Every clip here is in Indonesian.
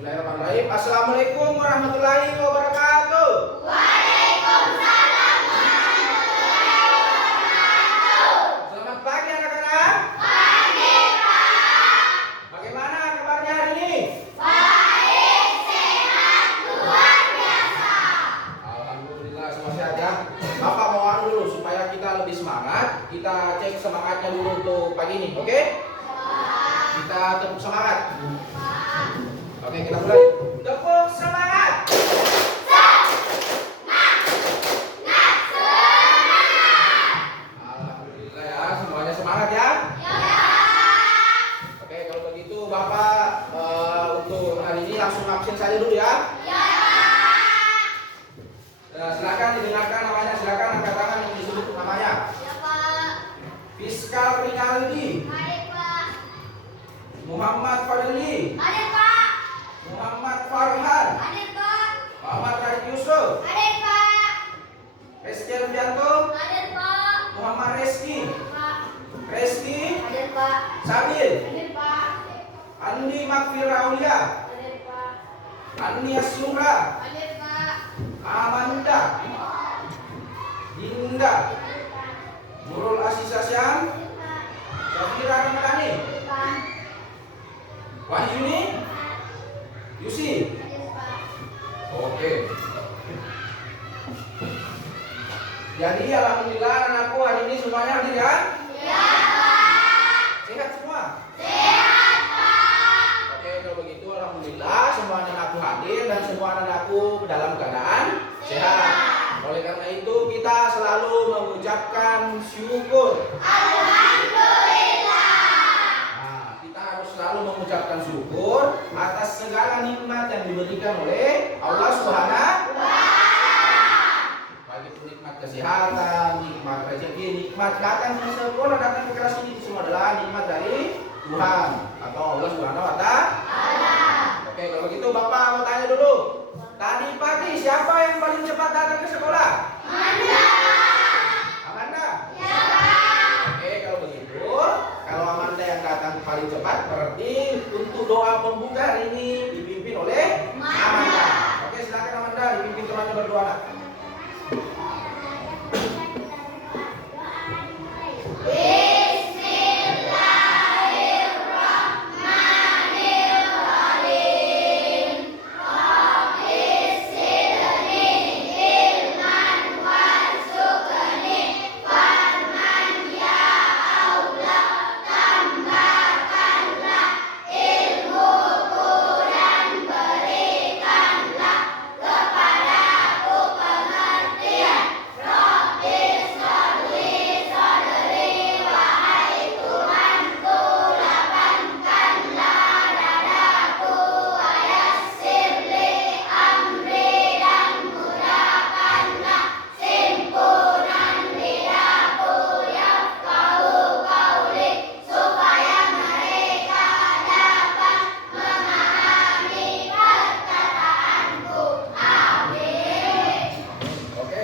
Bismillahirrahmanirrahim. Assalamualaikum warahmatullahi wabarakatuh. Waalaikumsalam warahmatullahi wabarakatuh. Selamat pagi anak-anak. Pagi, Pak. Bagaimana kabarnya hari ini? Baik, sehat, luar biasa. Alhamdulillah semua sehat ya. Bapak mau anu dulu supaya kita lebih semangat. Kita cek semangatnya dulu untuk pagi ini, oke? Kita tepuk semangat. Oke, kita mulai. Tepuk semangat. Alhamdulillah ya, semuanya semangat ya. Oke, kalau begitu Bapak untuk hari ini langsung absen saja dulu ya. Nah, silakan didengarkan namanya, silakan angkat tangan yang disebut namanya. Fiskal Rinaldi, Muhammad Fadli, Muhammad Farhan, Muhammad Radit Yusuf, Reski Rubianto, Muhammad Reski, Sabil, Andi Makfir Aulia, Andi Asyura, Amanda, Dinda, Nurul Asisa Syam, Safira Ramadhani, Wahyuni, Yusi. Oke. Jadi alhamdulillah anakku hari ini semuanya hadir ya? Sehat semua? Oke, kalau begitu alhamdulillah semua anak-anakku hadir dan semua anak-anakku dalam keadaan sehat. Oleh karena itu kita selalu mengucapkan syukur. Nah, kita harus selalu mengucapkan syukur atas segala nikmat yang diberikan oleh Allah Subhanahu wa Ta'ala. Baik itu nikmat kesehatan, nikmat rezeki, nikmat datang ke sekolah, datang ke kelas ini, semua adalah nikmat dari Tuhan atau Allah Subhanahu wa Ta'ala. Oke, kalau begitu Bapak mau tanya dulu. Tadi pagi siapa yang paling cepat datang ke sekolah? Amanda? Oke, kalau begitu, kalau Amanda yang datang paling cepat, berarti untuk doa pembuka hari ini dipimpin oleh Amanda. Oke, silakan Amanda dipimpin temannya berdoa.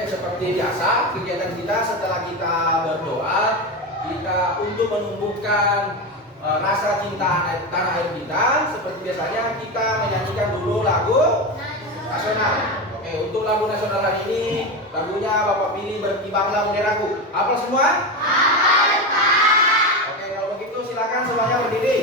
Seperti biasa kegiatan kita setelah kita berdoa, kita untuk menumbuhkan rasa cinta tanah air kita, seperti biasanya kita menyanyikan dulu lagu nasional. Oke, untuk lagu nasional hari ini lagunya Bapak pilih Berkibarlah Benderaku. Hafal semua? Oke, kalau begitu silakan semuanya berdiri.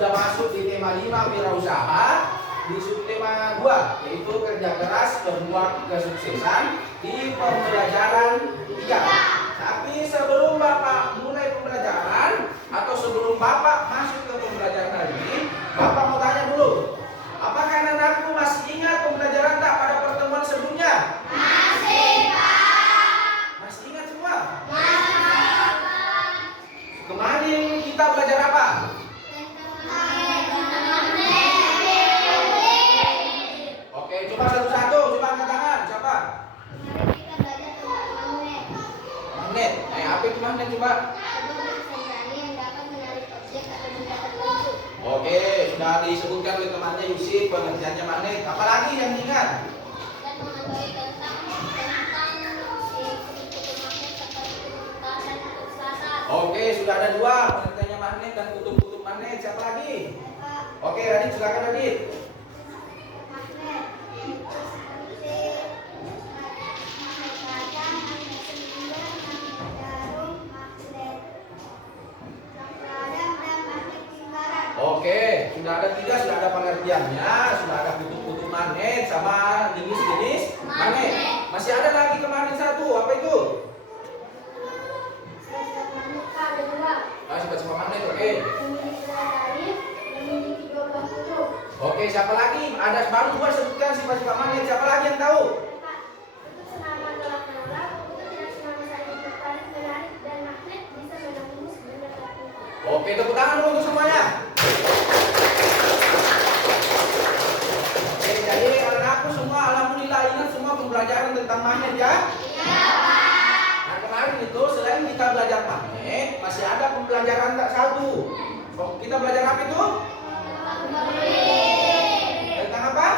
sudah masuk di tema 5 wirausaha, di subtema 2 yaitu kerja keras membuat kesuksesan di pembelajaran 3. Tapi sebelum Bapak mulai pembelajaran atau sebelum Bapak masuk ke pembelajaran hari ini, Bapak mau tanya dulu, apakah anak-anakku masih ingat pembelajaran tak pada pertemuan sebelumnya? Masih, Pak. Masih ingat semua? Masih, Pak. Kemarin kita belajar apa? Oke, coba satu-satu, coba angkat tangan. Siapa? Magnet. Apa itu magnet coba? Oke, sudah disebutkan oleh temannya Yusuf pengertiannya magnet. Apalagi yang diingat? Oke, sudah ada 2 pengertiannya magnet dan kutub-kutub magnet. Siapa lagi? Oke, Radit silakan Radit. Oke, sudah ada 3, sudah ada pengertiannya, sudah ada kutub-kutub magnet sama jenis-jenis magnet. Masih ada lagi kemarin 1, apa itu? Sifat-sifat magnet, oke. Oke, siapa lagi? Ada baru 2 sebutkan sifat-sifat magnet. Siapa lagi yang tahu? Oke, tepuk tangan dulu untuk semuanya. Oke, jadi anak-anakku semua alhamdulillah ingat semua pembelajaran tentang magnet ya? Iya, Pak. Nah, kemarin itu selain kita belajar magnet, masih ada pembelajaran tak 1. Kita belajar apa itu? Tentang apa?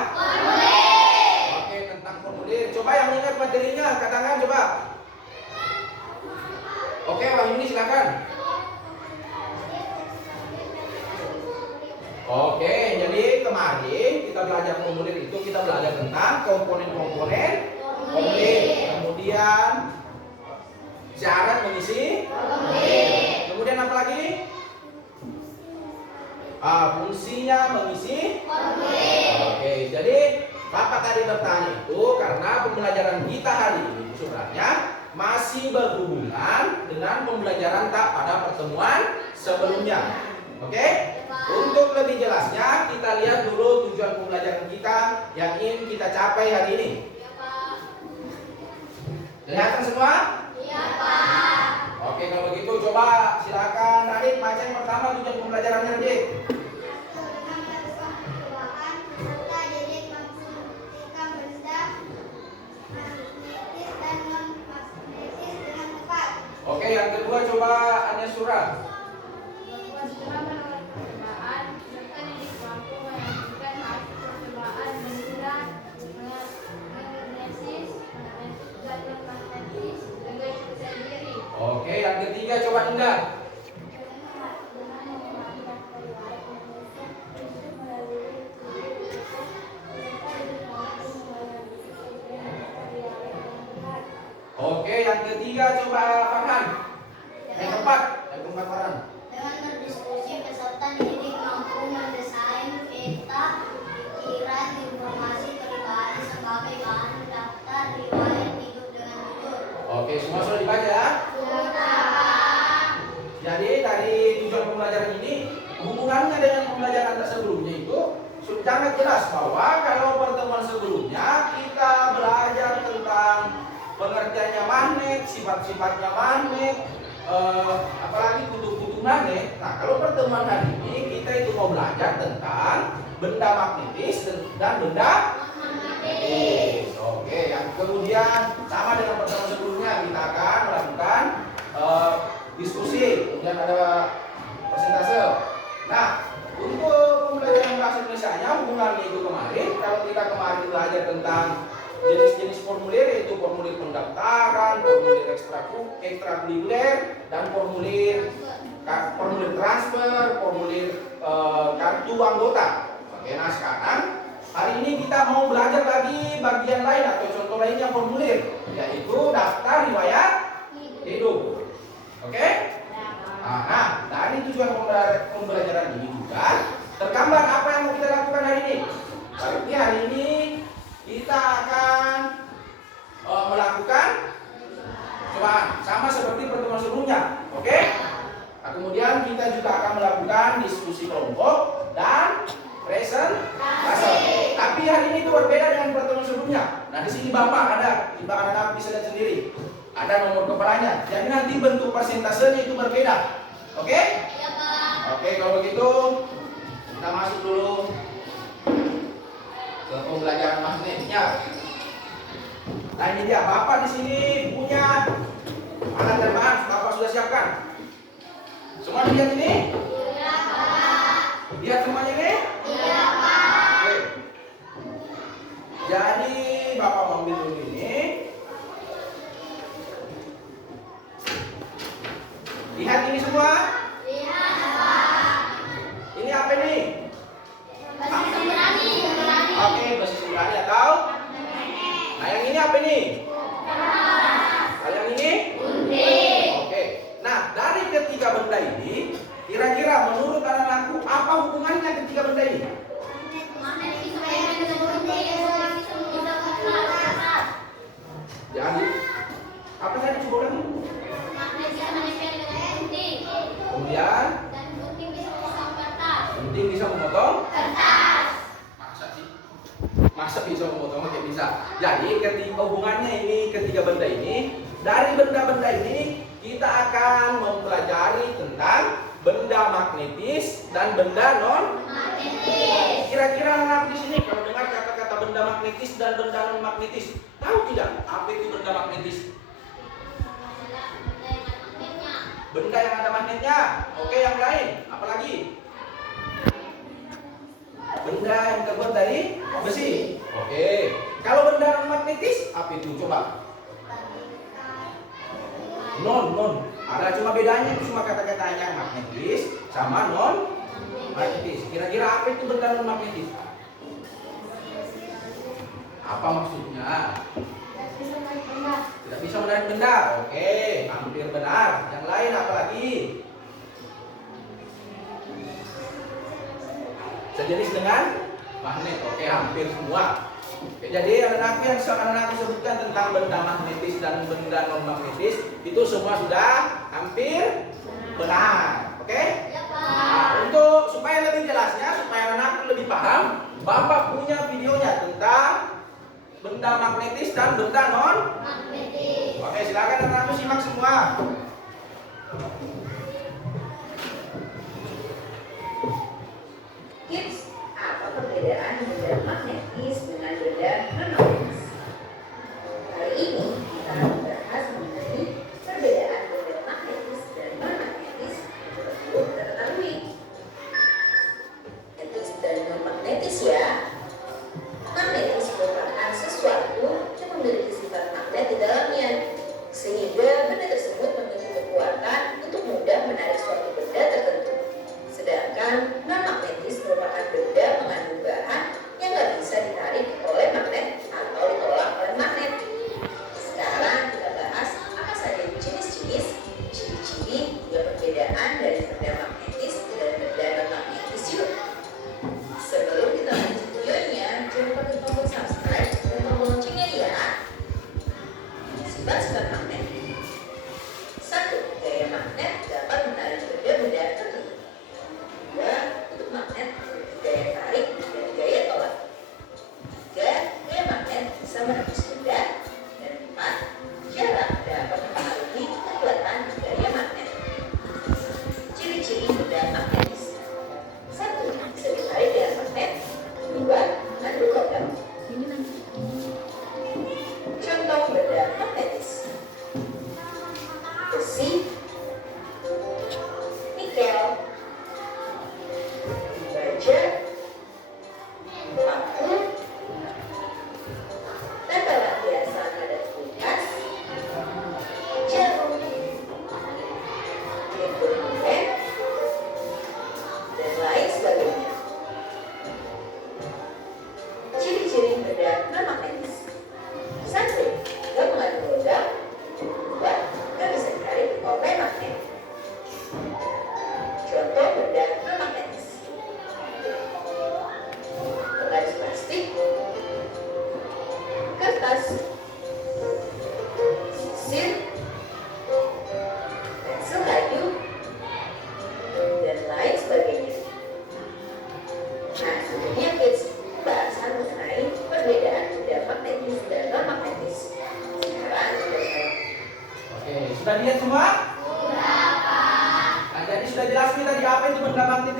Oke, tentang formulir. Coba yang ingat materinya, angkat tangan coba. Oke, Wahyuni silakan. Oke, jadi kemarin kita belajar formulir itu kita belajar tentang komponen-komponen formulir. Kemudian syarat mengisi formulir. Kemudian apa lagi? Fungsinya mengisi formulir. Oke, jadi Bapak tadi bertanya itu karena pembelajaran kita hari ini sebenarnya masih berhubungan dengan pembelajaran tak pada pertemuan sebelumnya. Oke? Untuk lebih jelasnya kita lihat dulu tujuan pembelajaran kita yang ingin kita capai hari ini. Kelihatan semua? Iya, Pak. Oke, kalau begitu coba silakan Radit baca yang pertama tujuan pembelajarannya Radit. Oke, yang kedua coba Anya Surah. Oke, yang ketiga coba Indah. Oke, yang ketiga coba Farhan. Yang keempat Farhan. Dengan berdiskusi peserta dididik mampu mendesain peta pikiran informasi pribadi sebagai bahan daftar riwayat hidup dengan jujur. Oke, semua sudah dibaca ya? Jadi dari tujuan pembelajaran ini hubungannya dengan pembelajaran sebelumnya itu sudah sangat jelas bahwa kalau pertemuan sebelumnya kita belajar tentang pengertiannya magnet, sifat-sifatnya magnet, apalagi kutub-kutub magnet. Nah, kalau pertemuan hari ini kita itu mau belajar tentang benda magnetis dan benda magnetis. Oke, yang kemudian sama dengan pertemuan sebelumnya kita akan melakukan diskusi, kemudian ada persentase. Nah, untuk pembelajaran bahasa Indonesianya hubungannya itu kemarin, kalau kita kemarin belajar tentang jenis-jenis formulir yaitu formulir pendaftaran, formulir ekstrakurikuler, dan formulir transfer, formulir kartu anggota. Oke, nah sekarang hari ini kita mau belajar lagi bagian lain atau contoh lainnya formulir, yaitu daftar riwayat hidup. Oke? Nah, dari tujuan tujuan pembelajaran ini juga tergambar apa yang mau kita lakukan hari ini. Berarti hari ini kita akan melakukan cobaan sama seperti pertemuan sebelumnya, oke? Nah, kemudian kita juga akan melakukan diskusi kelompok dan presentasi. Tapi hari ini itu berbeda dengan pertemuan sebelumnya. Nah, di sini Bapak ada, di belakang Anda bisa lihat sendiri. Ada nomor kepalanya. Jadi nanti bentuk persentasenya itu berbeda. Oke? Iya, Pak. Oke, kalau begitu kita masuk dulu ke pembelajaran magnetnya. Nah, ini dia. Bapak di sini punya alat dan bahan. Bapak sudah siapkan. Semua lihat ini? Iya, Pak. Lihat semuanya ini? Iya, Pak. Oke. Jadi Bapak mau ambil dulu ini. Lihat ini semua. Lihat, Pak. Ini apa ini? Besi sembrani. Oke, besi sembrani atau? Nah, yang ini apa ini? Nah, yang ini? Gunting. Oke. Nah, dari ketiga benda ini, kira-kira menurut anak-anakku apa hubungannya ketiga benda ini? Magnet itu kayak ada gunting. Jadi, apa tadi coba ulangi? Magnet bisa menempel dengan gunting. Kemudian, Dan gunting bisa memotong kertas. gunting bisa memotong. Kertas. Masa sih? Masa bisa memotong? Oke, bisa. Jadi, ketiga hubungannya ini ketiga benda ini, dari benda-benda ini kita akan mempelajari tentang benda magnetis dan benda non. Magnetis. Kira-kira anak di sini kalau dengar kata-kata benda magnetis dan benda non magnetis, tahu tidak apa itu benda magnetis? Benda yang ada magnetnya. Oke, yang lain, apalagi? Benda yang terbuat dari besi. Oke. Kalau benda non magnetis, apa itu? Coba. Non. Ada cuma bedanya itu cuma kata-katanya magnetis sama non magnetis. Kira-kira apa itu benda non magnetis? Apa maksudnya? Tidak bisa menarik benda. Oke, hampir benar. Yang lain apa lagi? Sejenis dengan magnet. Oke, hampir semua. Oke, jadi anak-anakku yang anak-anakku sebutkan tentang benda magnetis dan benda non magnetis itu semua sudah hampir benar. Oke? Ya, Pak. Nah, untuk supaya lebih jelasnya, supaya anak-anakku lebih paham, Bapak punya videonya tentang benda magnetis dan benda non. Magnetis. Oke, silakan anak-anakku simak semua. Tips, apa perbedaan benda magnetis dengan benda non-magnetis? Kali ini kita akan membahas mengenai perbedaan benda magnetis dan non-magnetis yang perlu kita ketahui. Magnetis dan non-magnetis ya. Magnetis merupakan sesuatu yang memiliki sifat magnet di dalamnya, sehingga benda tersebut memiliki kekuatan untuk mudah menarik suatu benda tertentu. Sedangkan non-magnetis merupakan benda mengandung bahan yang nggak bisa ditarik oleh magnet atau ditolak oleh magnet. Sekarang kita bahas apa saja jenis-jenis, ciri-ciri, juga perbedaan dari benda magnetis dan benda non-magnetis yuk. Sebelum kita lanjut videonya, jangan lupa klik tombol subscribe dan tombol loncengnya ya. Sifat-sifat magnet. 1. Gaya magnet dapat menarik benda-benda tertentu. 2.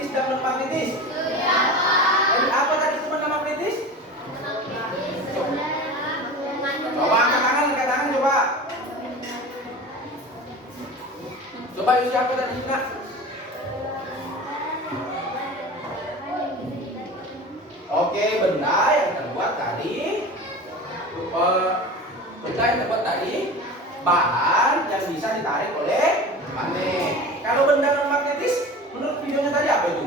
magnetis dan non magnetis? Jadi apa tadi itu benda magnetis? Coba angkat tangan coba. Coba yuk siapa tadi nak? Oke, benda yang terbuat tadi bahan yang bisa ditarik oleh magnet. Kalau benda non magnetis, menurut videonya tadi apa itu?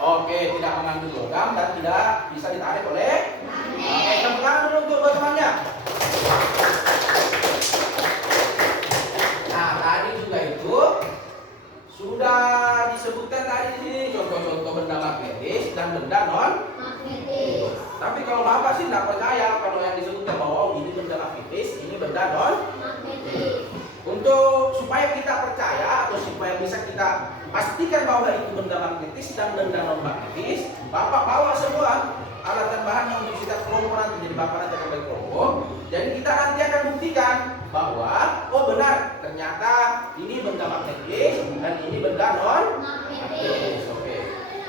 Oke, tidak mengandung logam dan tidak bisa ditarik oleh magnet. Oke, tepuk tangan dulu untuk dua temannya. Nah, tadi juga itu sudah disebutkan tadi di sini contoh-contoh benda magnetis dan benda non magnetis. Tapi kalau Bapak sih tidak percaya kalau yang disebutkan bahwa ini benda magnetis, ini benda non magnetis. Untuk supaya kita percaya atau supaya bisa kita pastikan bahwa itu benda magnetis dan benda non magnetis, Bapak bawa semua alat dan bahannya untuk kita kelompok nanti. Jadi Bapak nanti akan bagi kelompok. Jadi kita nanti akan buktikan bahwa oh benar ternyata ini benda magnetis dan ini benda non magnetis. Oke.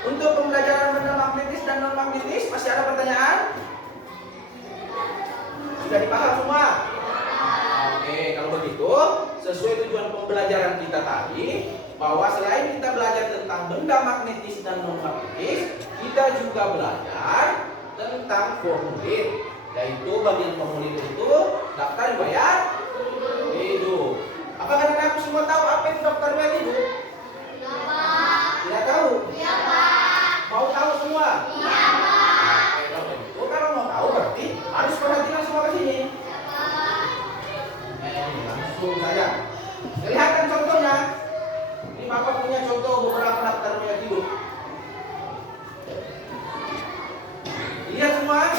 Untuk pembelajaran benda magnetis dan non magnetis masih ada pertanyaan? Sudah dipaham semua? Oke, kalau begitu sesuai tujuan pembelajaran kita tadi bahwa selain kita belajar tentang benda magnetis dan non magnetis, kita juga belajar tentang formulir. Yaitu bagian formulir itu daftar riwayat hidup. Apakah aku semua tahu apa itu daftar riwayat hidup? Tidak tahu? Iya, Pak. Mau tahu semua? Iya, Pak. Oke, kalau mau tahu berarti harus perhatikan semua ke sini. Iya, Pak. Langsung saja. Kelihatan contohnya. Ini Bapak punya contoh beberapa daftar riwayat hidup. Lihat semua.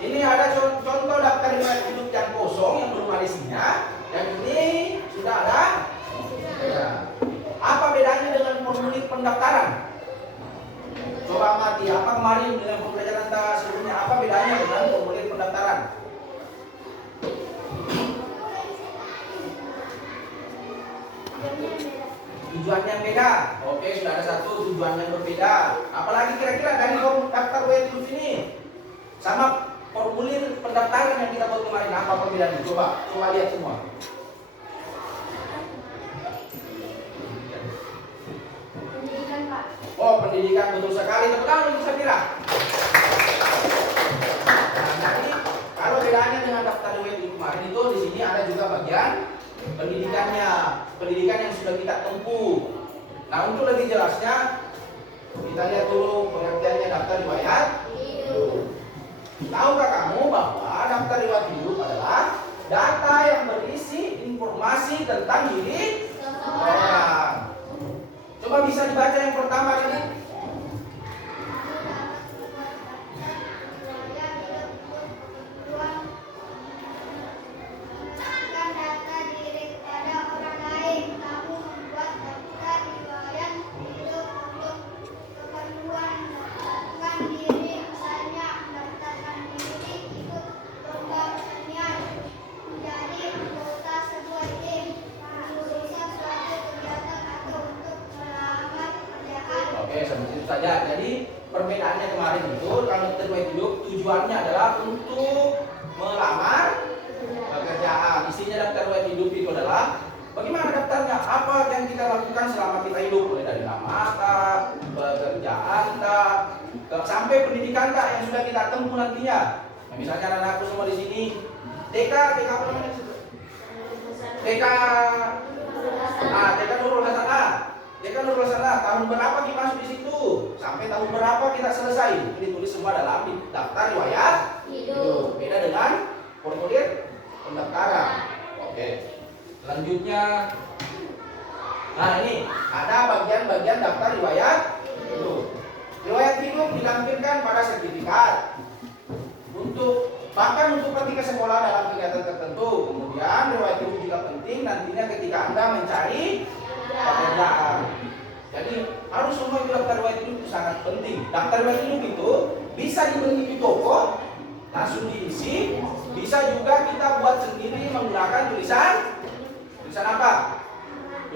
Ini ada contoh daftar riwayat hidup yang kosong yang belum ada isinya. Dan ini sudah ada. Ya. Apa bedanya dengan formulir pendaftaran? Coba amati apa kemarin dengan pembelajaran kita sebelumnya, apa bedanya dengan formulir pendaftaran? Tujuannya yang beda. Oke, sudah ada satu tujuan yang berbeda. Apalagi kira-kira dari daftar riwayat hidup ini sama formulir pendaftaran yang kita buat kemarin, apa perbedaannya? Coba lihat semua. Oh, pendidikan betul sekali. Tepuk tangan untuk Safira. Nah, jadi kalau bedanya dengan daftar riwayat hidup kemarin itu di sini ada juga bagian pendidikannya, pendidikan yang sudah kita tempuh. Nah, untuk lebih jelasnya kita lihat dulu pengertiannya daftar riwayat hidup. Tahukah kamu bahwa daftar riwayat hidup adalah data yang berisi informasi tentang diri orang? Coba bisa dibaca yang pertama tadi. Saja. Jadi perbedaannya kemarin itu kalau riwayat hidup tujuannya adalah untuk melamar pekerjaan. Isinya daftar riwayat hidup itu adalah bagaimana daftarnya, apa yang kita lakukan selama kita hidup, mulai dari nama tak, pekerjaan tak, sampai pendidikan tak yang sudah kita tempuh nantinya. Nah, misalnya anak-anakku semua di sini TK apa namanya? TK Nurul Hasanah. TK Nurul Hasanah tahun berapa kita masuk di situ? Sampai tahun berapa kita selesai? Ini tulis semua dalam daftar riwayat hidup. Beda dengan formulir pendaftaran. Oke. Selanjutnya, nah ini ada bagian-bagian daftar riwayat hidup. Riwayat hidup dilampirkan pada sertifikat. Bahkan untuk ketika sekolah dalam kegiatan tertentu. Kemudian riwayat hidup juga penting nantinya ketika Anda mencari pekerjaan. Jadi harus semua itu daftar riwayat hidup itu sangat penting. Daftar riwayat hidup itu bisa dibeli di toko, langsung diisi. Bisa juga kita buat sendiri menggunakan tulisan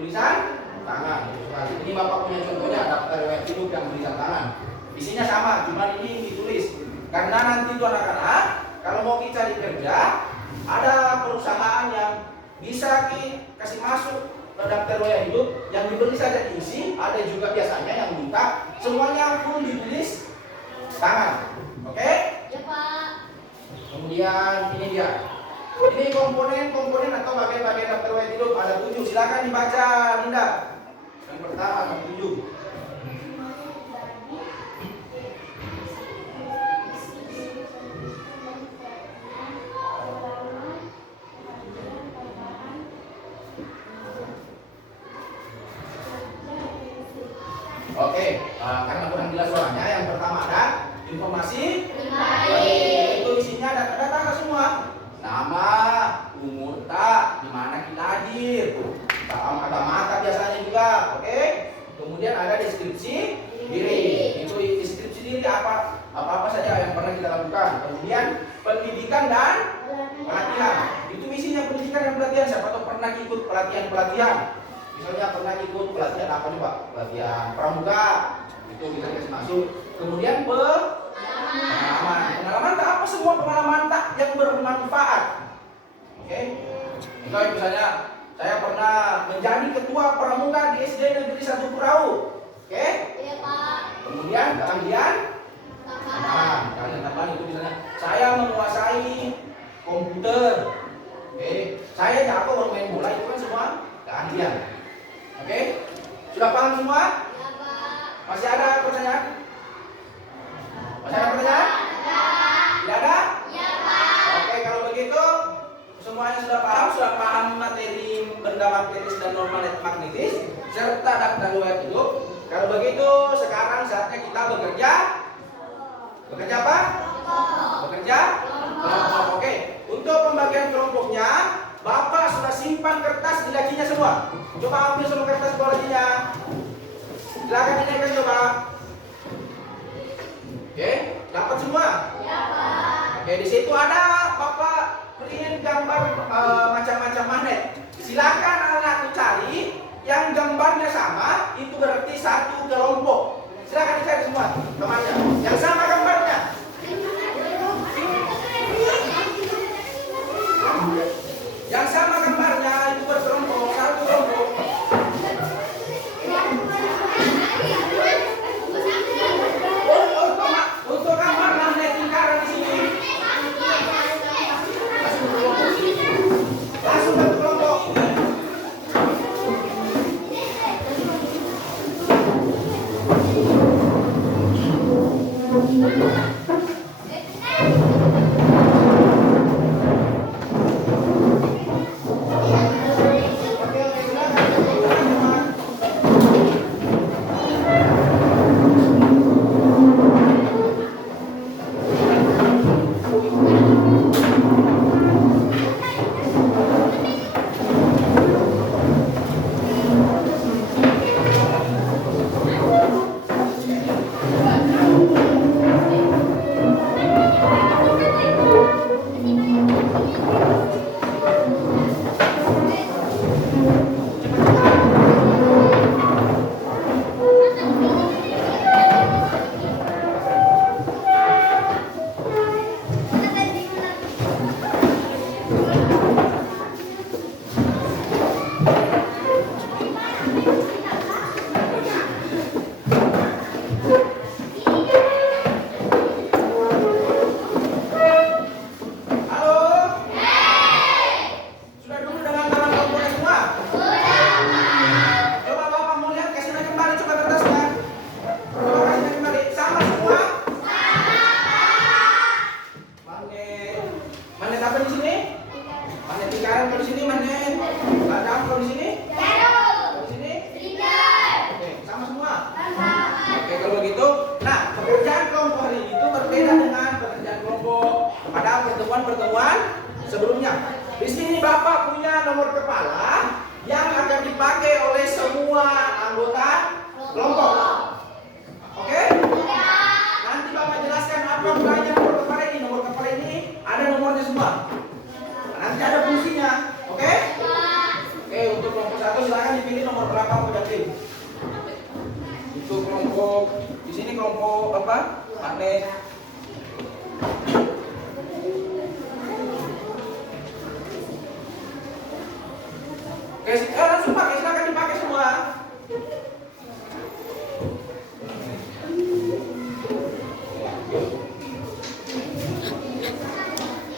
tulisan tangan. Ini Bapak punya contohnya daftar riwayat hidup yang tulisan tangan. Isinya sama, cuma ini ditulis. Karena nanti tuh anak-anak, kalau mau kita cari kerja, ada perusahaan yang bisa kasih masuk ke daftar riwayat hidup yang diberi saja diisi. Ada juga biasanya yang minta semuanya full ditulis tangan. Oke? Ya Pak. Kemudian ini dia. Ini komponen atau bagian-bagian daftar riwayat hidup ada 7. Silakan dibaca, Linda. Yang pertama ada 7. Oke, karena kurang jelas suaranya, yang pertama ada informasi. Itu isinya data-data semua. Nama, umur tak, di mana kita hadir, agama tak biasanya juga. Oke. Kemudian ada deskripsi diri. Itu deskripsi diri apa saja yang pernah kita lakukan. Kemudian pendidikan dan pelatihan. Itu isinya pendidikan dan pelatihan. Siapa tahu pernah ikut pelatihan. Misalnya pernah ikut pelatihan apa coba? Pelatihan pramuka. Itu bisa dikasih masuk. Kemudian pengalaman tak apa semua pengalaman tak yang bermanfaat. Oke. Misalnya saya pernah menjadi ketua pramuka di SD Negeri 1 Purau. Oke? Iya Pak. Kemudian kalian tambahan itu misalnya saya menguasai komputer. Oke? Saya jago bermain bola, itu kan semua keahlian. Oke? Sudah paham semua? Ya Pak. Masih ada pertanyaan? Masih ada pertanyaan? Tidak ada? Ya Pak. Oke, kalau begitu semuanya sudah paham materi benda magnetis dan non magnetis serta daftar riwayat hidup. Kalau begitu sekarang saatnya kita bekerja. Bekerja apa? Bekerja kelompok. Oke, untuk pembagian kelompoknya Bapak sudah simpan kertas di lacinya semua. Coba ambil semua kertas di lacinya. Silakan dinaikkan coba. Oke, dapat semua? Ya Pak. Oke, di situ ada Bapak print gambar macam-macam magnet. Silakan anak-anak cari yang gambarnya sama, itu berarti satu kelompok. Silakan dicari semua temannya yang sama gambarnya. Yang sama gambarnya itu berkelompok, satu kelompok. Untuk gambar magnet lingkaran di sini. Langsung satu kelompok. silakan dipilih nomor berapa Mujakim. Untuk kelompok di sini kelompok apa? Magnet. Oke, langsung pakai, silakan dipakai semua.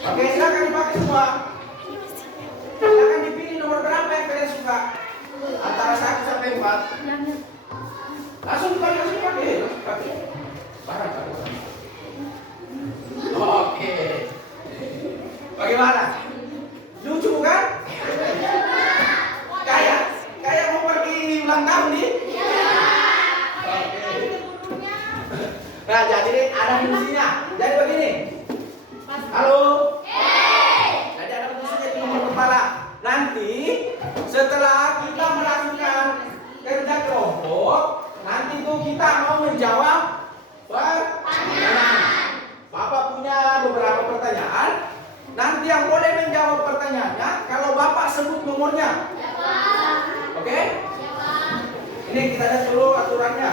Oke, silakan dipakai semua. Silakan dipilih nomor berapa yang kalian suka. Antara 1 sampai 4. Langsung dipakai, langsung pakai. Barang. Oke. Bagaimana? Lucu bukan? Kayak mau pergi ulang tahun nih. Oke. Nah, jadi ada fungsinya. Jadi begini. Halo. Jadi ada fungsinya di nomor kepala. Nanti setelah kita melakukan kerja kelompok, nanti tuh kita mau menjawab pertanyaan. Bapak punya beberapa pertanyaan. Nanti yang boleh menjawab pertanyaannya kalau Bapak sebut nomornya. Oke? Ini kita lihat dulu aturannya.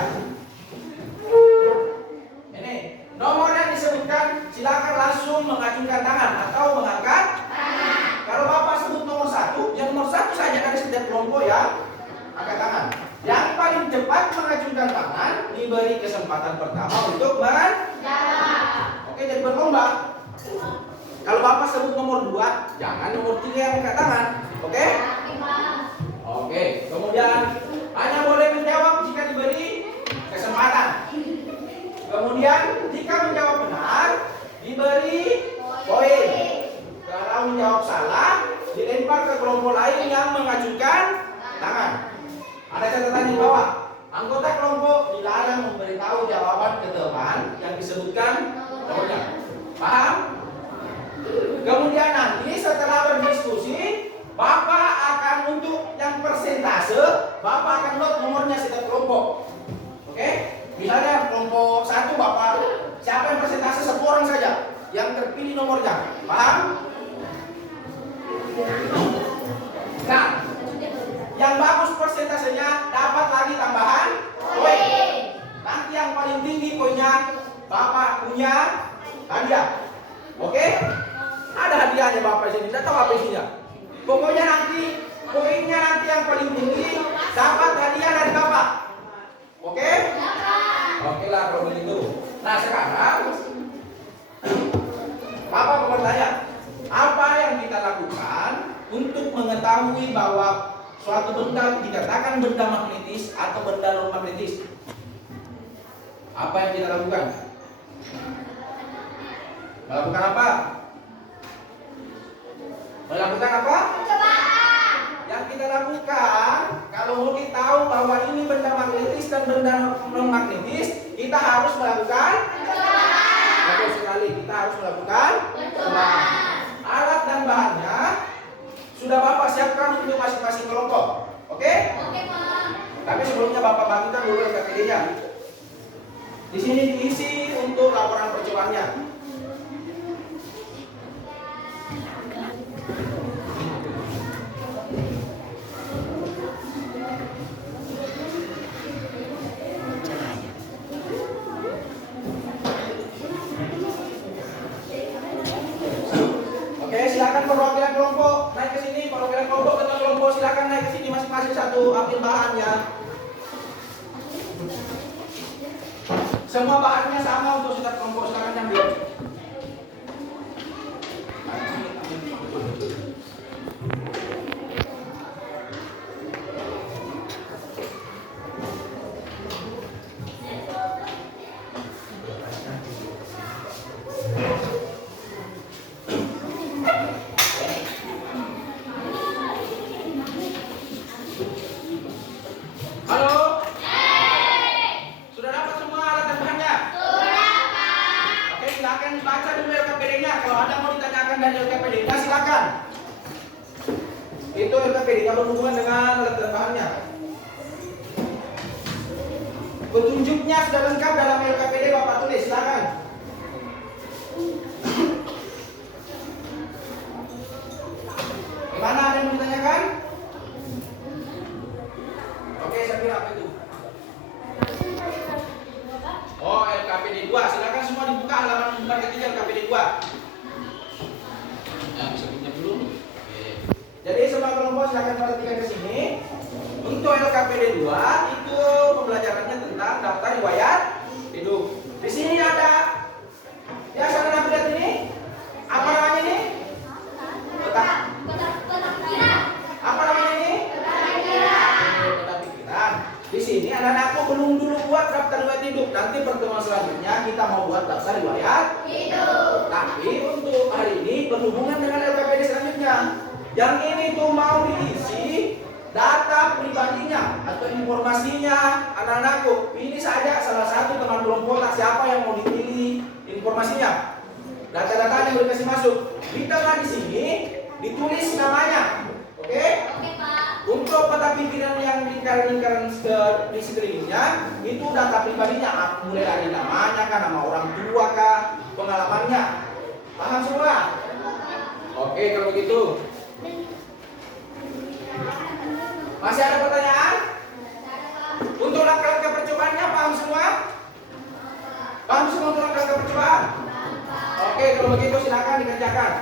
Ini nomor yang disebutkan silakan langsung mengacungkan tangan atau mengangkat tangan. Kalau Bapak sebut nomor 1, yang nomor 1 saja dari setiap kelompok ya angkat tangan. Yang paling cepat mengacungkan tangan diberi kesempatan pertama untuk menjawab. Oke, jadi berlomba. Kalau Bapak sebut nomor 2, jangan nomor 3 yang angkat tangan. Oke? Oke, kemudian hanya boleh menjawab jika diberi kesempatan. Kemudian jika menjawab benar diberi poin. Kalau menjawab salah dilempar ke kelompok lain yang mengajukan tangan. Ada catatan di bawah. Anggota kelompok dilarang memberitahu jawaban ke teman yang disebutkan nomornya. Paham? Kemudian nanti setelah berdiskusi, Bapak akan untuk yang persentase, Bapak akan note nomornya setiap kelompok. Oke? Misalnya kelompok 1 Bapak, siapa yang persentase 10 orang saja yang terpilih nomornya. Paham? Nah, yang bagus persentasenya dapat lagi tambahan poin. Nanti yang paling tinggi poinnya Bapak punya hadiah. Oke? Ada hadiahnya Bapak sini. Tidak tahu apa isinya. Pokoknya nanti poinnya nanti yang paling tinggi dapat hadiah dari Bapak. Oke? Oke lah kalau begitu. Nah sekarang Bapak mau bertanya, apa yang kita lakukan untuk mengetahui bahwa suatu benda dikatakan benda magnetis atau benda non magnetis? Apa yang kita lakukan? Melakukan apa? Melakukan apa? Yang kita lakukan, kalau mau kita tahu bahwa ini benda magnetis dan benda non magnetis, kita harus melakukan betul sekali, kita harus melakukan alat dan bahannya sudah Bapak siapkan untuk masing-masing kelompok. Oke? Oke, Pak. Tapi sebelumnya Bapak bagikan dulu LKPD-nya. Di sini diisi untuk laporan percobaannya. Oke, silakan perwakilan kelompok naik ke sini. Perwakilan kelompok ketua kelompok silakan naik ke sini masing-masing satu, ambil bahannya. Semua bahannya sama untuk setiap kelompok, silakan ambil. Halo? Sudah dapat semua alat dan bahannya? Sudah, Pak. Oke, silakan dibaca dulu LKPD-nya. Kalau ada mau ditanyakan dari LKPD-nya, silakan. Itu LKPD-nya berhubungan dengan alat dan bahannya. Petunjuknya sudah lengkap dalam LKPD, Bapak tulis, silakan. Gimana, ada yang mau ditanyakan? Safira apa itu? Oh, LKPD 2. Silakan semua dibuka halaman lembar ketiga LKPD 2. Yang sebutnya belum. Oke. Jadi semua kelompok silakan perhatikan ke sini. Untuk LKPD 2 itu pembelajarannya tentang daftar riwayat hidup. Di sini ada ya saudara lihat ini. Apa namanya ini? Kotak. Apa namanya ini? Kotak pikiran. Di sini anak-anakku belum dulu buat daftar riwayat hidup. Nanti pertemuan selanjutnya kita mau buat daftar riwayat hidup. Tapi untuk hari ini berhubungan dengan LKPD selanjutnya. Yang ini tuh mau diisi data pribadinya atau informasinya anak-anakku. Ini saja salah satu teman kelompok siapa yang mau dipilih informasinya. Data-data yang boleh kasih masuk. Di tengah di sini ditulis namanya. Oke? Oke, Pak. Untuk kotak pikiran yang lingkaran-lingkaran di sekelilingnya itu data pribadinya, mulai dari namanya kah, nama orang tua kah, pengalamannya. Paham semua? Oke, kalau begitu. Masih ada pertanyaan? Untuk langkah-langkah percobaannya paham semua? Paham semua untuk langkah-langkah percobaan? Oke, kalau begitu silakan dikerjakan.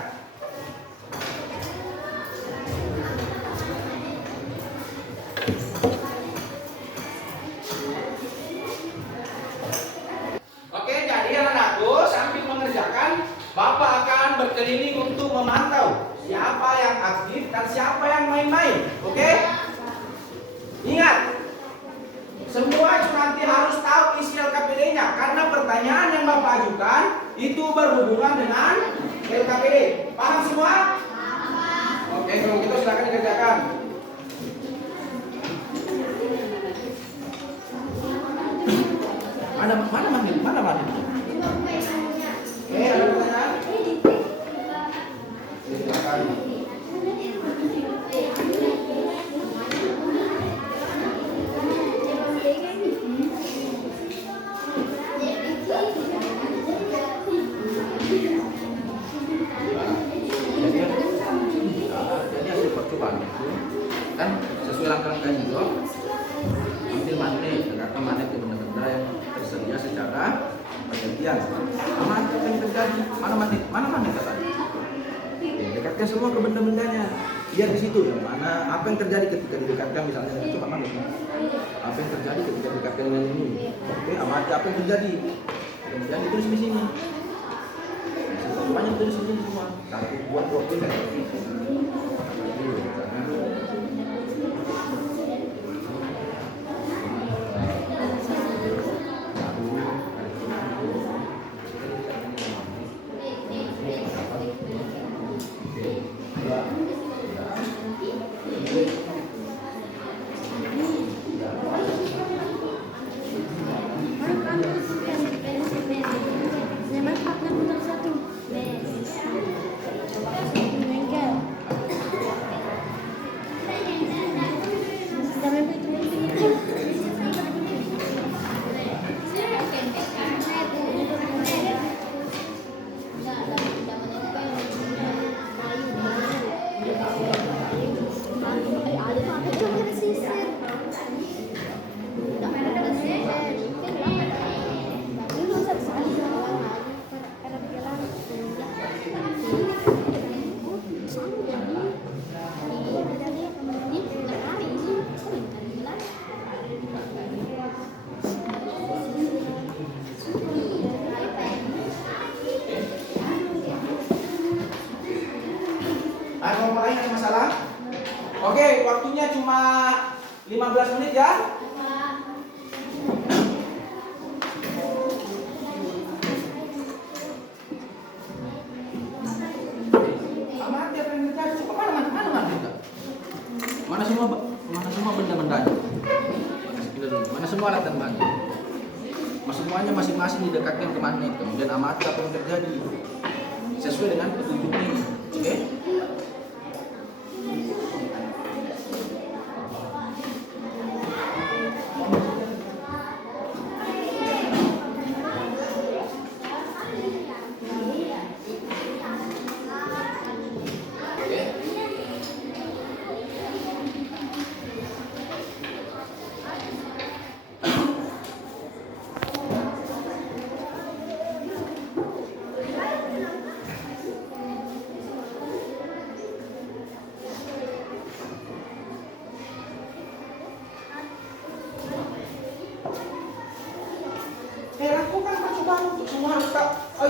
Oke, jadi anak-anakku sambil mengerjakan, Bapak akan berkeliling untuk memantau siapa yang aktif dan siapa yang main-main. Oke? Ingat, semua itu nanti harus tahu isi LKPD-nya karena pertanyaan yang Bapak ajukan itu berhubungan dengan LKPD. Paham semua? Oke, kalau gitu silakan dikerjakan. Mana Oke, ada pertanyaan? Silakan. Jadi hasil percobaan itu kan sesuai langkah-langkahnya itu ambil magnet, dengarkan magnet itu benda-benda yang tersedia secara pergantian. Apa yang terjadi? Mana magnet tadi? Dekatkan semua ke benda-bendanya. Lihat di situ yang mana apa yang terjadi ketika didekatkan misalnya itu Pak magnet. Apa yang terjadi ketika didekatkan dengan ini? Oke, amati apa yang terjadi. Kemudian ditulis di sini. Banyak tulis di sini semua. 1, 2, 3. Oke, waktunya cuma 15 menit ya. Amati apa yang terjadi. Coba mana semua benda-bendanya? Mana semua alat dan bahannya? Semuanya masing-masing didekatkan ke magnet. Kemudian amati apa yang terjadi sesuai dengan petunjuk ini. Oke?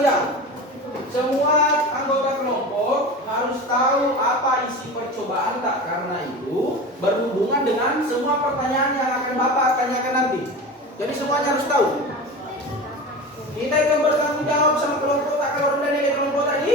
sekalian, semua anggota kelompok harus tahu apa isi percobaan tak, karena itu berhubungan dengan semua pertanyaan yang akan Bapak tanyakan nanti. Jadi semuanya harus tahu. Kita akan bertanggung jawab sama kelompok tak kalau rendah nilai kelompok tadi.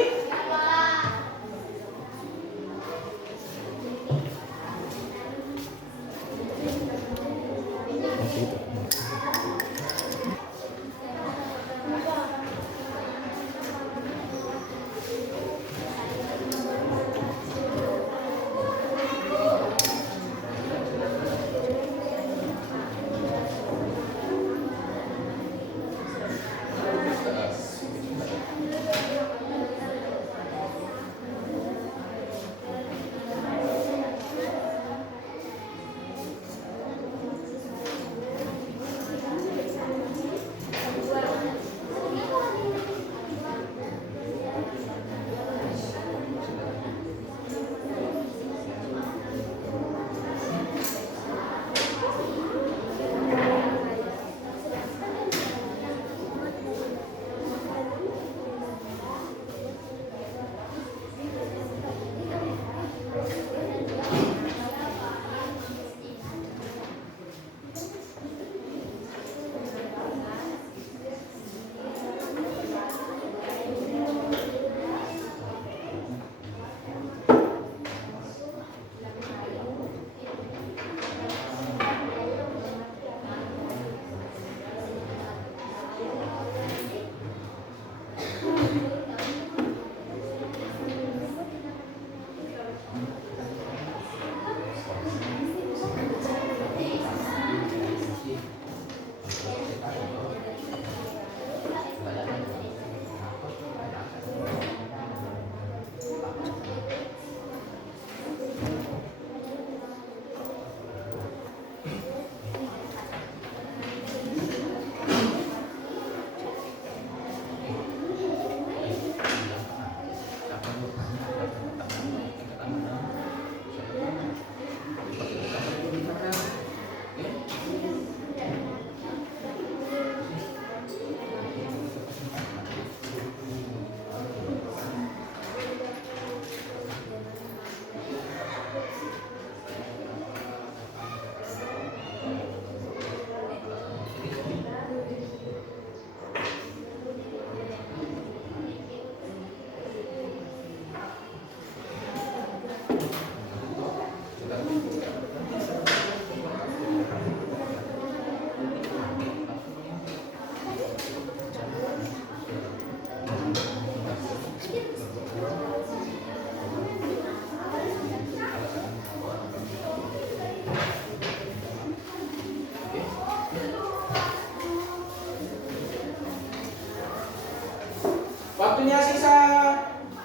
Waktunya sisa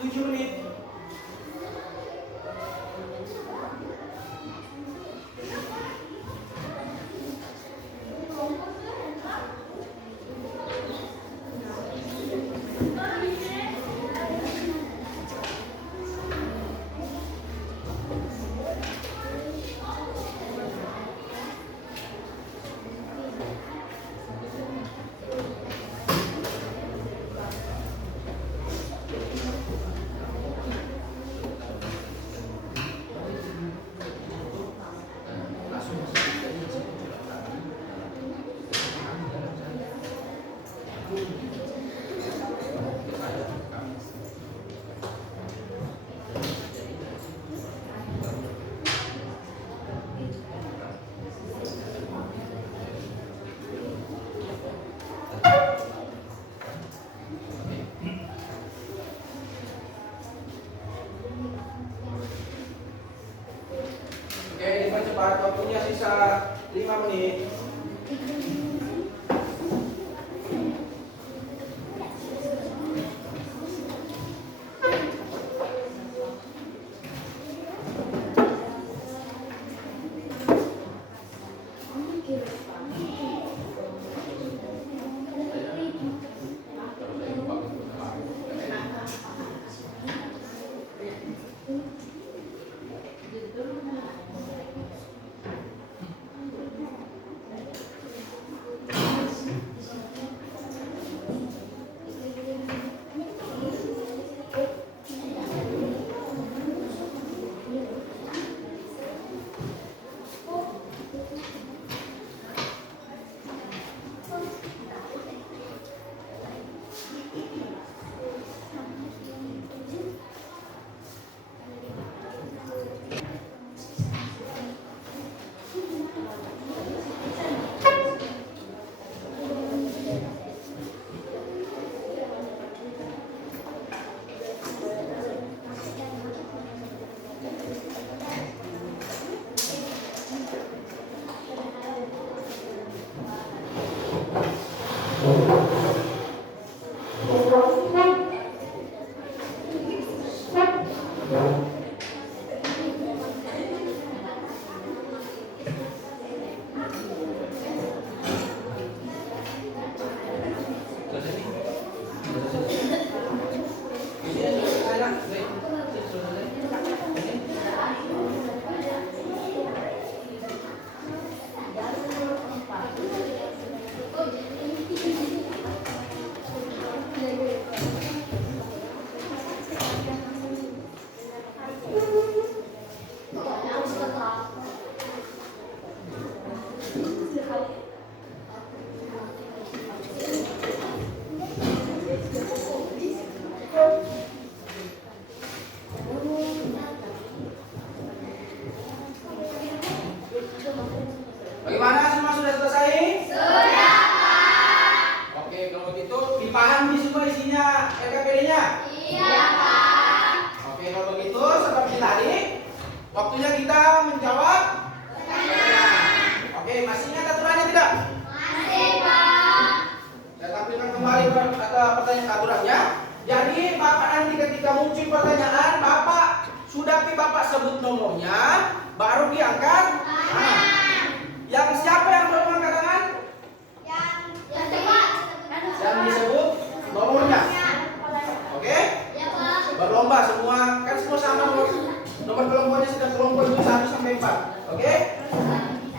7 menit. Oke, dipercepat, waktunya sisa 5 menit. Bagaimana, semua sudah selesai? Sudah, Pak. Oke, kalau begitu dipahami semua isinya PKPD-nya? Iya, Pak. Oke, kalau begitu seperti tadi, waktunya kita menjawab pertanyaan. Oke, masih ingat aturannya tidak? Masih, Pak. Saya tampilkan kembali pertanyaan aturannya. Jadi, Bapak nanti ketika muncul pertanyaan, Bapak sudah Bapak sebut nomornya, baru diangkat. Yang siapa yang belum angkat tangan? Yang disebut nomornya. Oke? Berlomba semua, kan semua sama nomor kelompoknya sudah kelompok itu 1 sampai 4. Oke?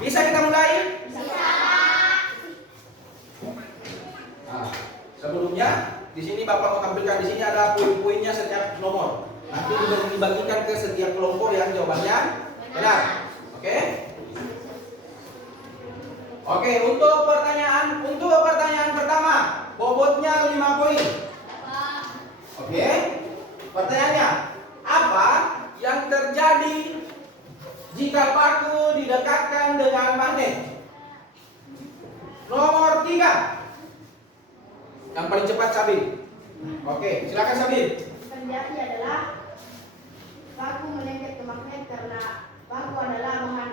Bisa kita mulai? Bisa. Nah, sebelumnya di sini Bapak mau tampilkan di sini ada poin-poinnya setiap nomor. Nanti dibagikan ke setiap kelompok yang jawabannya benar. Oke? Oke, untuk pertanyaan pertama, bobotnya 5 poin. Oke. Pertanyaannya, apa yang terjadi jika paku didekatkan dengan magnet? Nomor 3. Yang paling cepat Sabil. Oke, silakan Sabil. Terjadi adalah paku melengket ke magnet karena paku adalah bahan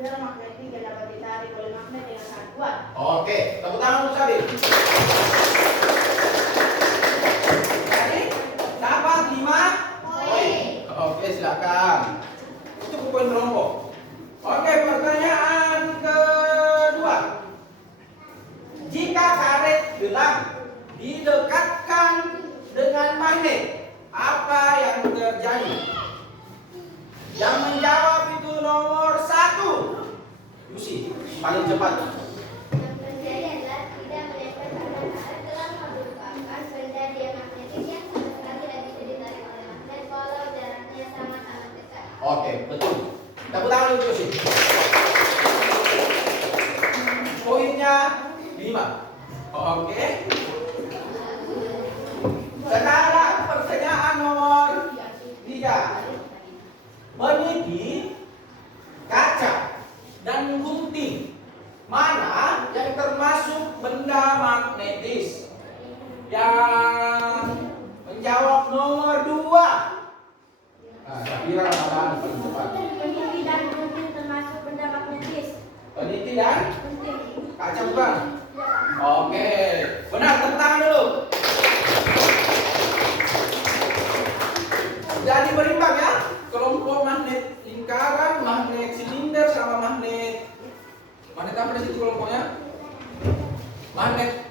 ferromagnetik yang dapat ditarik oleh magnet dengan sangat kuat. Oke, tepuk tangan untuk Sabil. Jadi dapat 5 poin. Oke, silakan. Itu poin kelompok. Oke, pertanyaan kedua. Jika karet gelang didekatkan dengan magnet, apa yang terjadi? Yang menjawab itu nomor 1. Yusi, paling cepat. Yang terjadi adalah tidak melempar karena karet gelang merupakan benda diamagnetik yang sama sekali tidak bisa ditarik oleh magnet walau jaraknya sama-sama dekat. Oke, betul. Tepuk tangan untuk Yusi. Poinnya 5. Oke. Sekarang pertanyaan nomor 3. Meniti, kaca, dan gunting mana yang termasuk benda magnetis? Yang menjawab nomor 2. Nah, saya kira Ramadan paling cepat. Peniti dan gunting termasuk benda magnetis. Peniti dan Gunting. kaca bukan? Oke, benar, tepuk tangan dulu. Jadi berimbang ya, kelompok magnet lingkaran, magnet silinder, sama magnet apa di situ kelompoknya? Magnet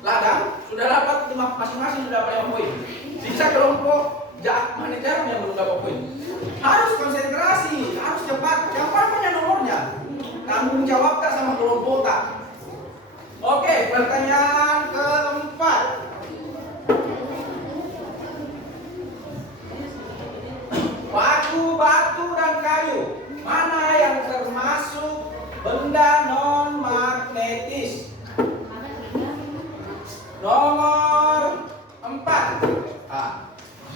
ladang sudah dapat 5 masing-masing, sudah dapat 5 poin. Sisa kelompok magnet jarum yang belum dapat poin. Harus konsentrasi, harus cepat. Yang banyak nomornya. Tanggung jawab tak sama kelompok tak. Oke, pertanyaan keempat. Paku, batu, dan kayu, mana yang termasuk benda non magnetis? Nomor 4.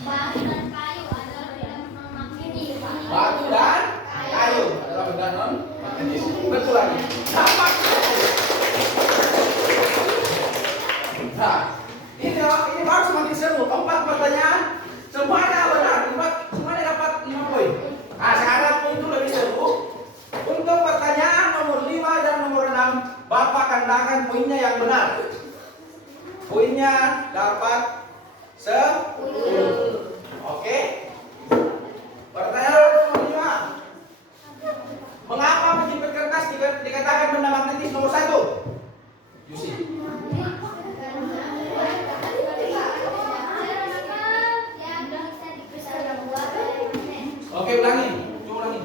Batu dan kayu adalah benda non-magnetis. Batu dan kayu adalah benda non magnetis. Betul lagi. Dapat. Nah, ini baru semakin seru. 4 pertanyaan semuanya benar. Semuanya dapat 5 poin. Nah, sekarang itu lebih seru. Untuk pertanyaan nomor 5 dan nomor 6, Bapak kandangkan poinnya yang benar. Poinnya dapat 10. Oke. Pertanyaan nomor 5. Mengapa penjepit kertas dikatakan benda magnetis nomor 1? Yusi. Oke, ulangi. Coba ulangi.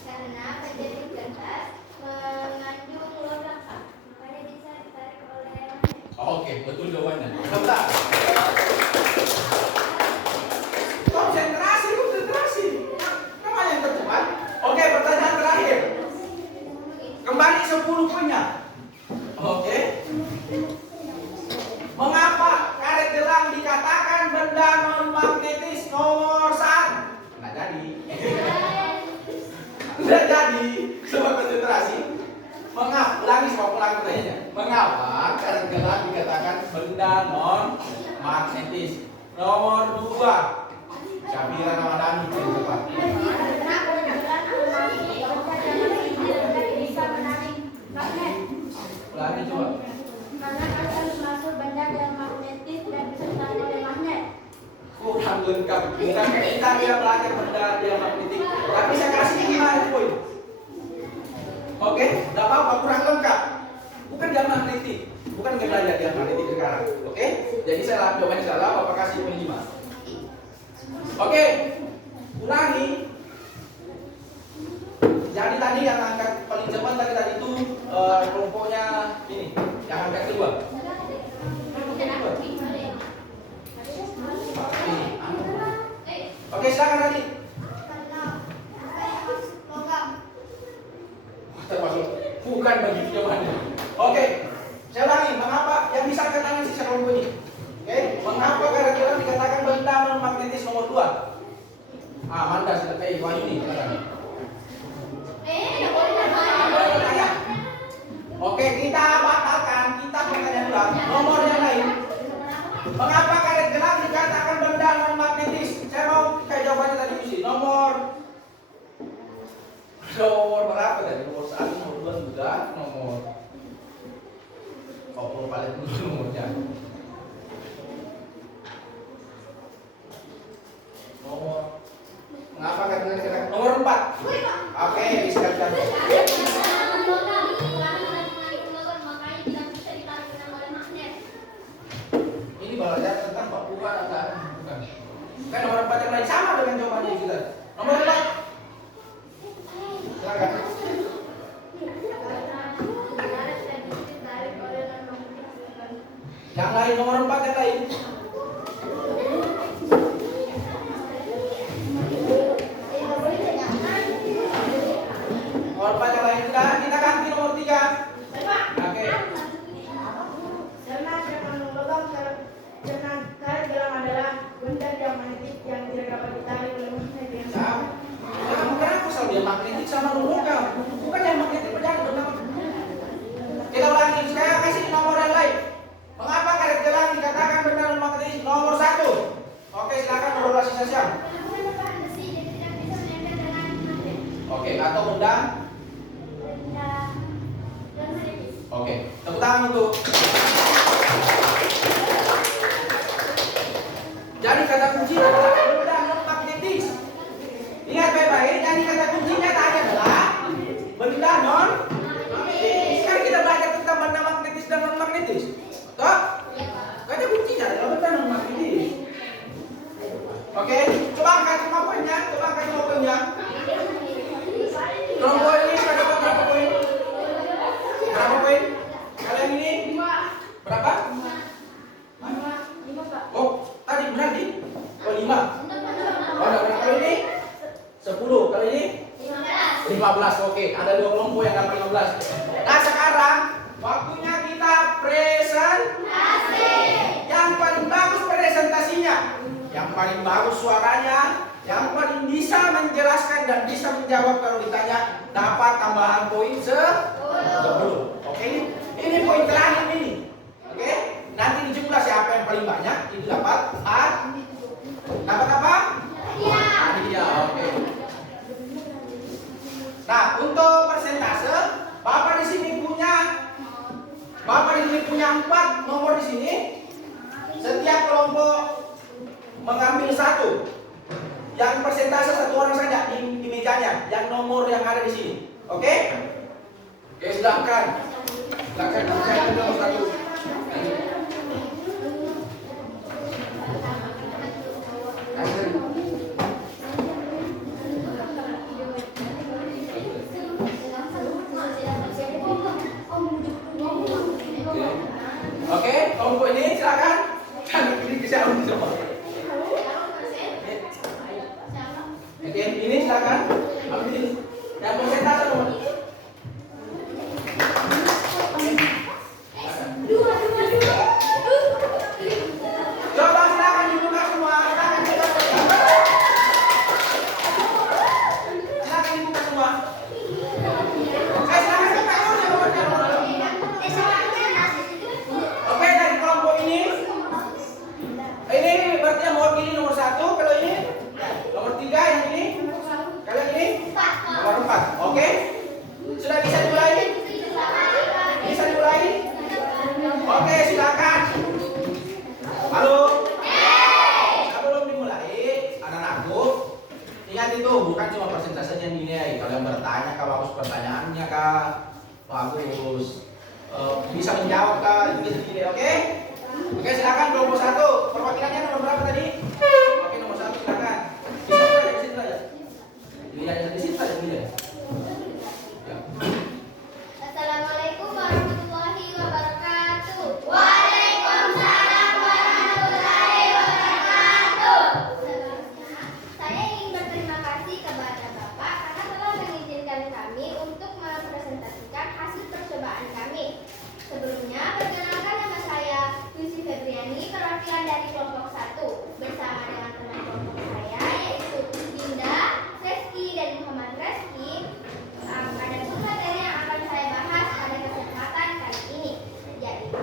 Karena penjepit kertas mengandung logam, makanya bisa ditarik oleh magnet. Oke, betul jawabannya. Betul. Konsentrasi. Kemana yang tercepat? Oke, pertanyaan terakhir. Kembali 10 punya. Oke. Mengapa karet gelang dikatakan benda non magnetis nomor 1? Nggak jadi. Nggak jadi. Coba konsentrasi. Mengapa? Ulangi semua pertanyaannya. Mengapa karet gelang dikatakan benda non magnetis nomor 2? Syafira Ramadhani yang cepat. Ulangi coba. Karena akan masuk benda yang magnetis dan disertai oleh magnet. Kurang lengkap. Kita dia belajar benda yang magnetik. Tapi saya kasih 5 poin. Oke, tidak apa-apa, kurang lengkap. Bukan dia magnetik, bukan belajar dia magnetik sekarang. Oke, jadi saya jawabannya salah. Bapak kasih poin 5. Oke, ulangi. Jadi tadi yang angkat paling cepat tadi itu kelompoknya ini, yang angkat kedua. Oke, silakan tadi. Termasuk bukan begitu jawabannya. Oke, saya ulangi. Mengapa yang bisa angkat tangan sisa kelompok ini? Oke, mengapa karet gelang dikatakan benda non magnetis nomor 2? Manda silakan. Wahyu ini silakan. Oke, kita batalkan. Kita pertanyaan ulang. Nomor yang lain. Mengapa karet gelang dikatakan benda non magnetis? Saya mau kayak jawabannya tadi mesti. Nomor berapa tadi? Nomor 1, nomor 2 juga. Nomor paling dulu nomornya. Mengapa karet gelang dikatakan nomor 4? Oke, disiapkan. Ini belajar tentang Papua atau bukan? Kan nomor 4 yang lain sama dengan jawabannya kita. Nomor 4. Silakan. Yang lain nomor 4 yang lain. Nomor 4 yang lain kita ganti nomor 3. Oke. Karena karet gelang adalah benda yang magnetis yang tidak dapat ditarik oleh magnet yang sama. Kenapa soal dia magnetik sama logam? Bukan yang magnetik berjalan bernama. Kita ulangi, saya kasih nomor yang lain. Mengapa karet gelang dikatakan benda non magnetis nomor 1? Oke, silakan nomor sisa. Oke, atau benda. Oke, tepuk tangan untuk. Jadi kata kuncinya adalah benda non magnetis. Ingat baik-baik, jadi kata kuncinya tadi adalah benda non magnetis. Sekarang kita belajar tentang benda magnetis dan non magnetis. Toh? Kata kuncinya adalah benda non magnetis. Oke, coba angkat semua poinnya, Kelompok ini pada berapa poin? Berapa poin? Kalian ini? 5. Berapa? 5, Pak. Oh, tadi benar di? Oh, 5. Oh, berapa kali ini? 10. Kali ini? 15. Oke, ada 2 kelompok yang dapat 15. Nah, sekarang waktunya kita presentasi. Yang paling bagus presentasinya, yang paling bagus suaranya, yang paling bisa menjelaskan dan bisa menjawab kalau ditanya dapat tambahan poin 10. Oke, ini poin terakhir ini. Oke, nanti dijumlah siapa yang paling banyak itu dapat dapat apa? Hadiah. Oke. Nah, untuk persentase, Bapak di sini punya 4 nomor di sini. Setiap kelompok mengambil 1. Yang persentase 1 orang saja di mejanya, yang nomor yang ada di sini. Oke? Oke, silakan. Silakan nomor 1. Oke, kelompok ini silakan. Jangan pilih siapa semua. Oke, ini silakan. Ambil yang persentase nomor. kah? Bagus. Bisa menjawab kah? Sedikit, oke? Oke, silakan kelompok 1. Perwakilannya nomor berapa tadi? Oke, nomor 1 silakan. Di situ aja. Di situ aja. Ya. Assalamualaikum warahmatullahi wabarakatuh. Waalaikumsalam warahmatullahi wabarakatuh. Sebelumnya, saya ingin berterima kasih kepada Bapak karena telah mengizinkan kami untuk mempresentasikan hasil percobaan kami. Sebelumnya, perkenalkan nama saya Lucy Febriani, perwakilan dari kelompok 1 bersama dengan teman kelompok saya yaitu Dinda, Reski, dan Muhammad Reski. Adapun materi yang akan saya bahas pada kesempatan kali ini yaitu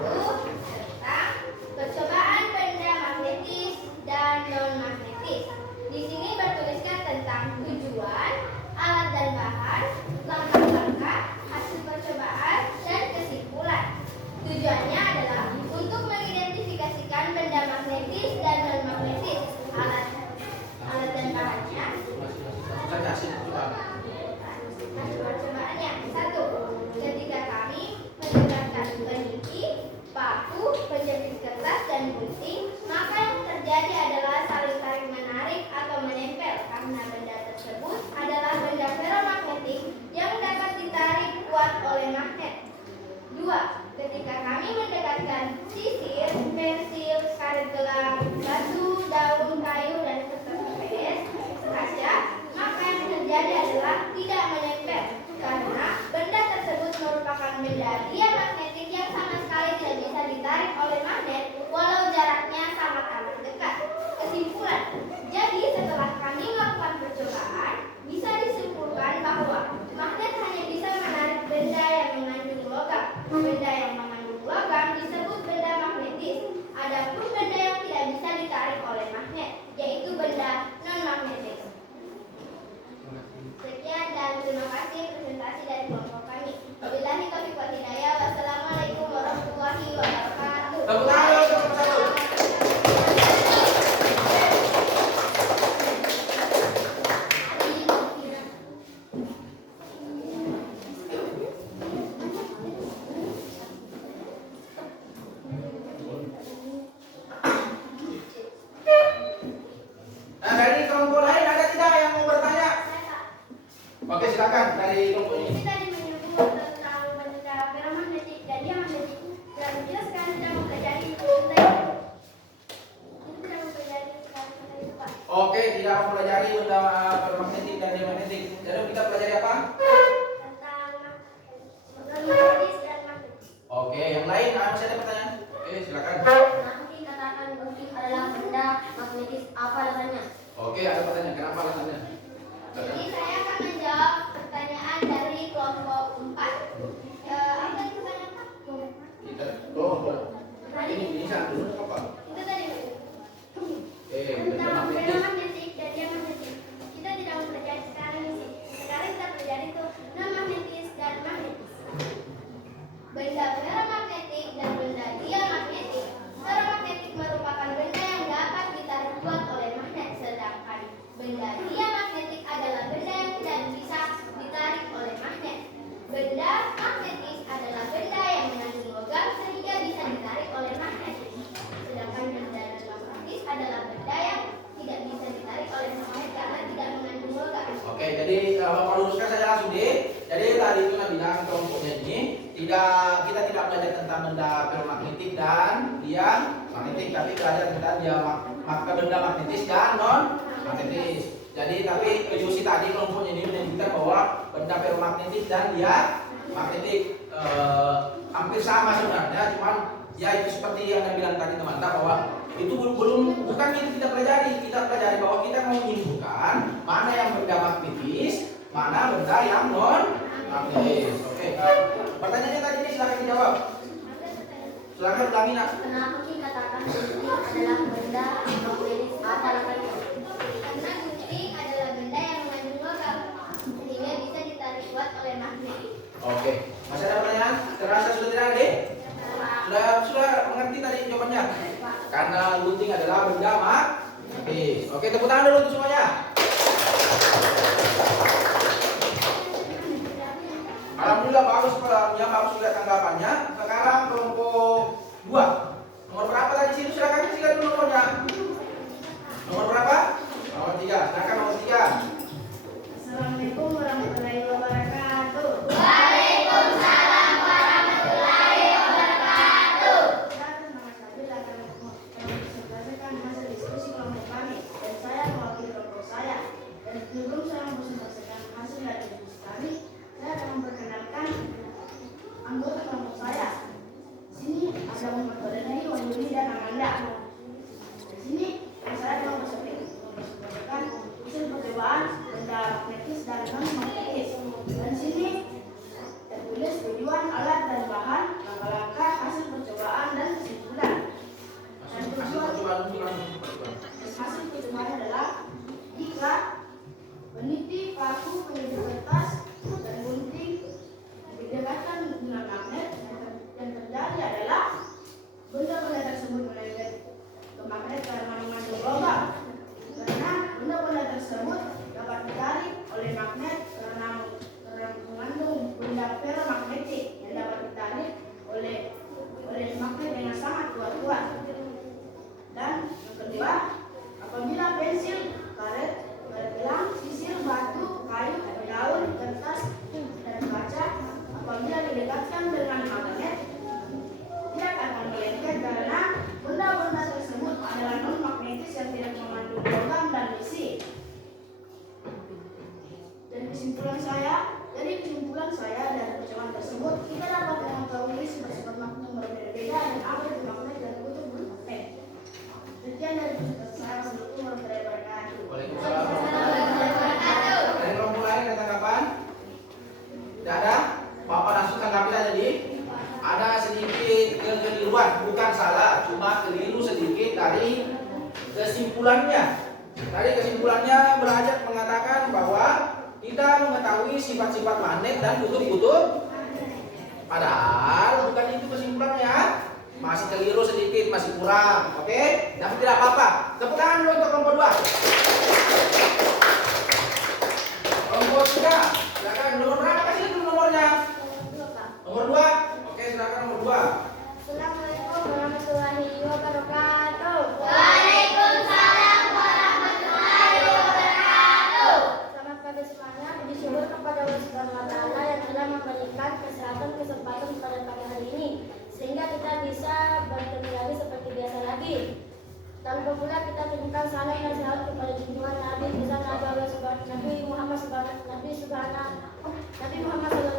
tentang percobaan benda magnetis dan non-magnetis. Di sini bertuliskan tentang tujuan, alat dan bahan, langkah-langkah, hasil percobaan, dan kesimpulan. Tujuannya adalah untuk mengidentifikasikan benda magnetis dan non-magnetis. Alat dan bahannya. Hasil percobaannya. 1. Ketika kami menggunakan peniti, paku, penjepit kertas, dan gunting, maka yang terjadi adalah saling tarik menarik atau menempel karena benda tersebut adalah benda ferromagnetik yang dapat ditarik kuat oleh magnet. 2. Ketika kami mendekatkan sisir, pensil, karet gelang, batu, daun, kayu, dan kertas PS, kaca, maka yang terjadi adalah tidak menempel karena benda tersebut merupakan benda diamagnetik yang sama sekali tidak bisa ditarik oleh magnet walau jaraknya sangat-amat dekat. Kesimpulan, jadi setelah kami melakukan percobaan, bisa disimpulkan bahwa magnet hanya bisa menarik benda yang mengandung logam. Benda yang mengandung logam disebut benda magnetis. Adapun benda yang tidak bisa ditarik oleh magnet, yaitu benda non-magnetis. Sekian dan terima kasih presentasi dari kelompok kami. Wabillahi taufiq wal hidayah. Wassalamualaikum warahmatullahi wabarakatuh. Tepuk tangan untuk kelompok 1. Nah, dari kelompok lain ada tidak yang mau bertanya? Oke, silakan dari kelompok ini. Ini tadi menyinggung tentang benda ferromagnetik dan diamagnetik dan dia sekarang sedang mempelajari benda itu. Ini sedang mempelajari benda itu, Pak. Oke, tidak mempelajari benda ferromagnetik dan diamagnetik. Jadi kita pelajari apa? Tentang non-magnetis dan magnetis. Oke, yang lain masih ada pertanyaan? Oke, silakan. Nanti katakan gunting adalah benda magnetis, apa alasannya? Oke, ada pertanyaan. Kenapa alasannya? Jadi saya akan menjawab pertanyaan dari kelompok 4. Apa itu pertanyaan, Pak? Kita Tadi ini satu apa? itu tadi Benda tentang magnetis. ferromagnetik dan diamagnetik. Kita tidak mempelajari sekarang ini sih. Sekarang kita pelajari itu non-magnetis dan magnetis. Benda ferromagnetik dan benda diamagnetik. Ferromagnetik merupakan benda yang dapat ditarik kuat oleh magnet, sedangkan benda diamagnetik adalah benda yang tidak bisa ditarik oleh magnet. Benda magnetis adalah benda yang mengandung logam sehingga bisa ditarik oleh magnet. Sedangkan benda non-magnetis adalah benda yang tidak bisa ditarik oleh magnet karena tidak mengandung logam. Oke, jadi Bapak luruskan saja langsung deh. Jadi tadi itu Nabi bilang kelompoknya ini kita tidak belajar tentang benda ferromagnetik dan diamagnetik, tapi belajar tentang benda magnetis dan non magnetis. Jadi tapi PUC tadi kelompoknya ini menunjukkan bahwa benda ferromagnetik dan diamagnetik hampir sama sebenarnya, cuman ya itu seperti yang Anda bilang tadi teman-teman bahwa itu bukan kita pelajari bahwa kita mau menyimpulkan mana yang benda magnetis, mana benda yang non magnetis. Oke. Pertanyaannya tadi ini silakan dijawab. Silakan ulangi nak. Kenapa dikatakan gunting adalah benda magnetis? Apa alasannya? Karena gunting adalah benda yang mengandung logam sehingga bisa ditarik kuat oleh magnet. Oke. Masih ada pertanyaan? Terasa sudah tidak ada? Sudah mengerti tadi jawabannya? Karena gunting adalah benda magnetis. Oke, tepuk tangan dulu untuk semuanya. Alhamdulillah. Alhamdulillah bagus pelannya, bagus juga tanggapannya. Sekarang kelompok 2. Nomor berapa tadi situ? Silakan isi dulu nomornya. Nomor berapa? Nomor 3. Silakan nomor 3. Assalamualaikum warahmatullahi wabarakatuh. Waalaikumsalam warahmatullahi wabarakatuh. Saya nama Sabil akan mempresentasikan hasil diskusi kelompok kami dan saya mewakili kelompok saya. Dan sebelum saya mempresentasikan hasil dari diskusi kami, saya akan memperkenalkan anggota kelompok saya. Di sini ada Muhammad Badani, Wahyudi, dan Amanda. Di sini saya akan mempresentasikan hasil percobaan benda magnetis dan non magnetis. Dan di sini tertulis tujuan, alat, dan bahan, langkah-langkah, hasil percobaan, dan kesimpulan. Dan hasil percobaan adalah jika peneliti paku, peneliti kertas, dan gunting didekatkan dengan magnet, yang terjadi adalah benda-benda tersebut menempel ke magnet karena mengandung logam. Karena benda-benda tersebut dapat ditarik oleh magnet karena mengandung benda ferromagnetik yang dapat ditarik oleh magnet dengan sangat kuat. Dan yang kedua, apabila pensil, karet gelang, sisir, batu, kayu, daun, kertas, dan kaca apabila didekatkan dengan magnet tidak akan melengket karena benda-benda tersebut adalah non magnetis yang tidak mengandung logam dan besi. Dan kesimpulan saya dari percobaan tersebut, kita dapat mengetahui sifat-sifat magnet yang berbeda-beda dan apa itu magnet dan kutub magnet. Sekian dari presentasi saya. Wassalamualaikum warahmatullahi wabarakatuh. Waalaikumsalam warahmatullahi wabarakatuh. Dari kelompok lain ada tanggapan? Tidak ada? Bapak langsung tanggapi aja jadi. Ada sedikit kekeliruan, bukan salah, cuma keliru sedikit dari kesimpulannya. Tadi kesimpulannya belajar mengatakan bahwa kita mengetahui sifat-sifat magnet dan kutub-kutub. Padahal bukan itu kesimpulannya. Masih keliru sedikit, masih kurang. Oke? Tapi tidak apa-apa. Tepuk tangan dulu untuk kelompok 2. Kelompok 3. Silakan nomor berapa kasih dulu nomornya? Nomor 2. Oke, silakan nomor 2. Assalamualaikum warahmatullahi wabarakatuh. Waalaikumsalam warahmatullahi wabarakatuh. Selamat pagi semuanya. Puji syukur kepada Allah Subhanahu wa Ta'ala yang telah memberikan kesempatan pada pagi hari ini, sehingga kita bisa bertemu lagi seperti biasa lagi. Tanpa pula kita tunjukkan salam dan salawat kepada junjungan Nabi besar Nabi Muhammad Sallallahu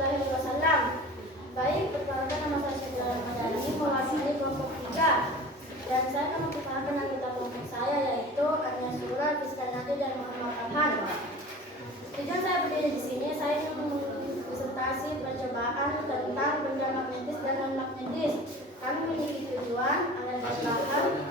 Alaihi Wasallam. Baik, perkenalkan nama saya Syekh Ramadhani, mewakili kelompok 3. Dan saya akan memperkenalkan anggota kelompok saya, yaitu Ania Surah, Fiskanati, dan Muhammad Farhan. Tujuan saya berdiri di sini, saya ingin mempresentasi percobaan tentang benda magnetis dan non magnetis. Kami memiliki tujuan, alat dan bahan.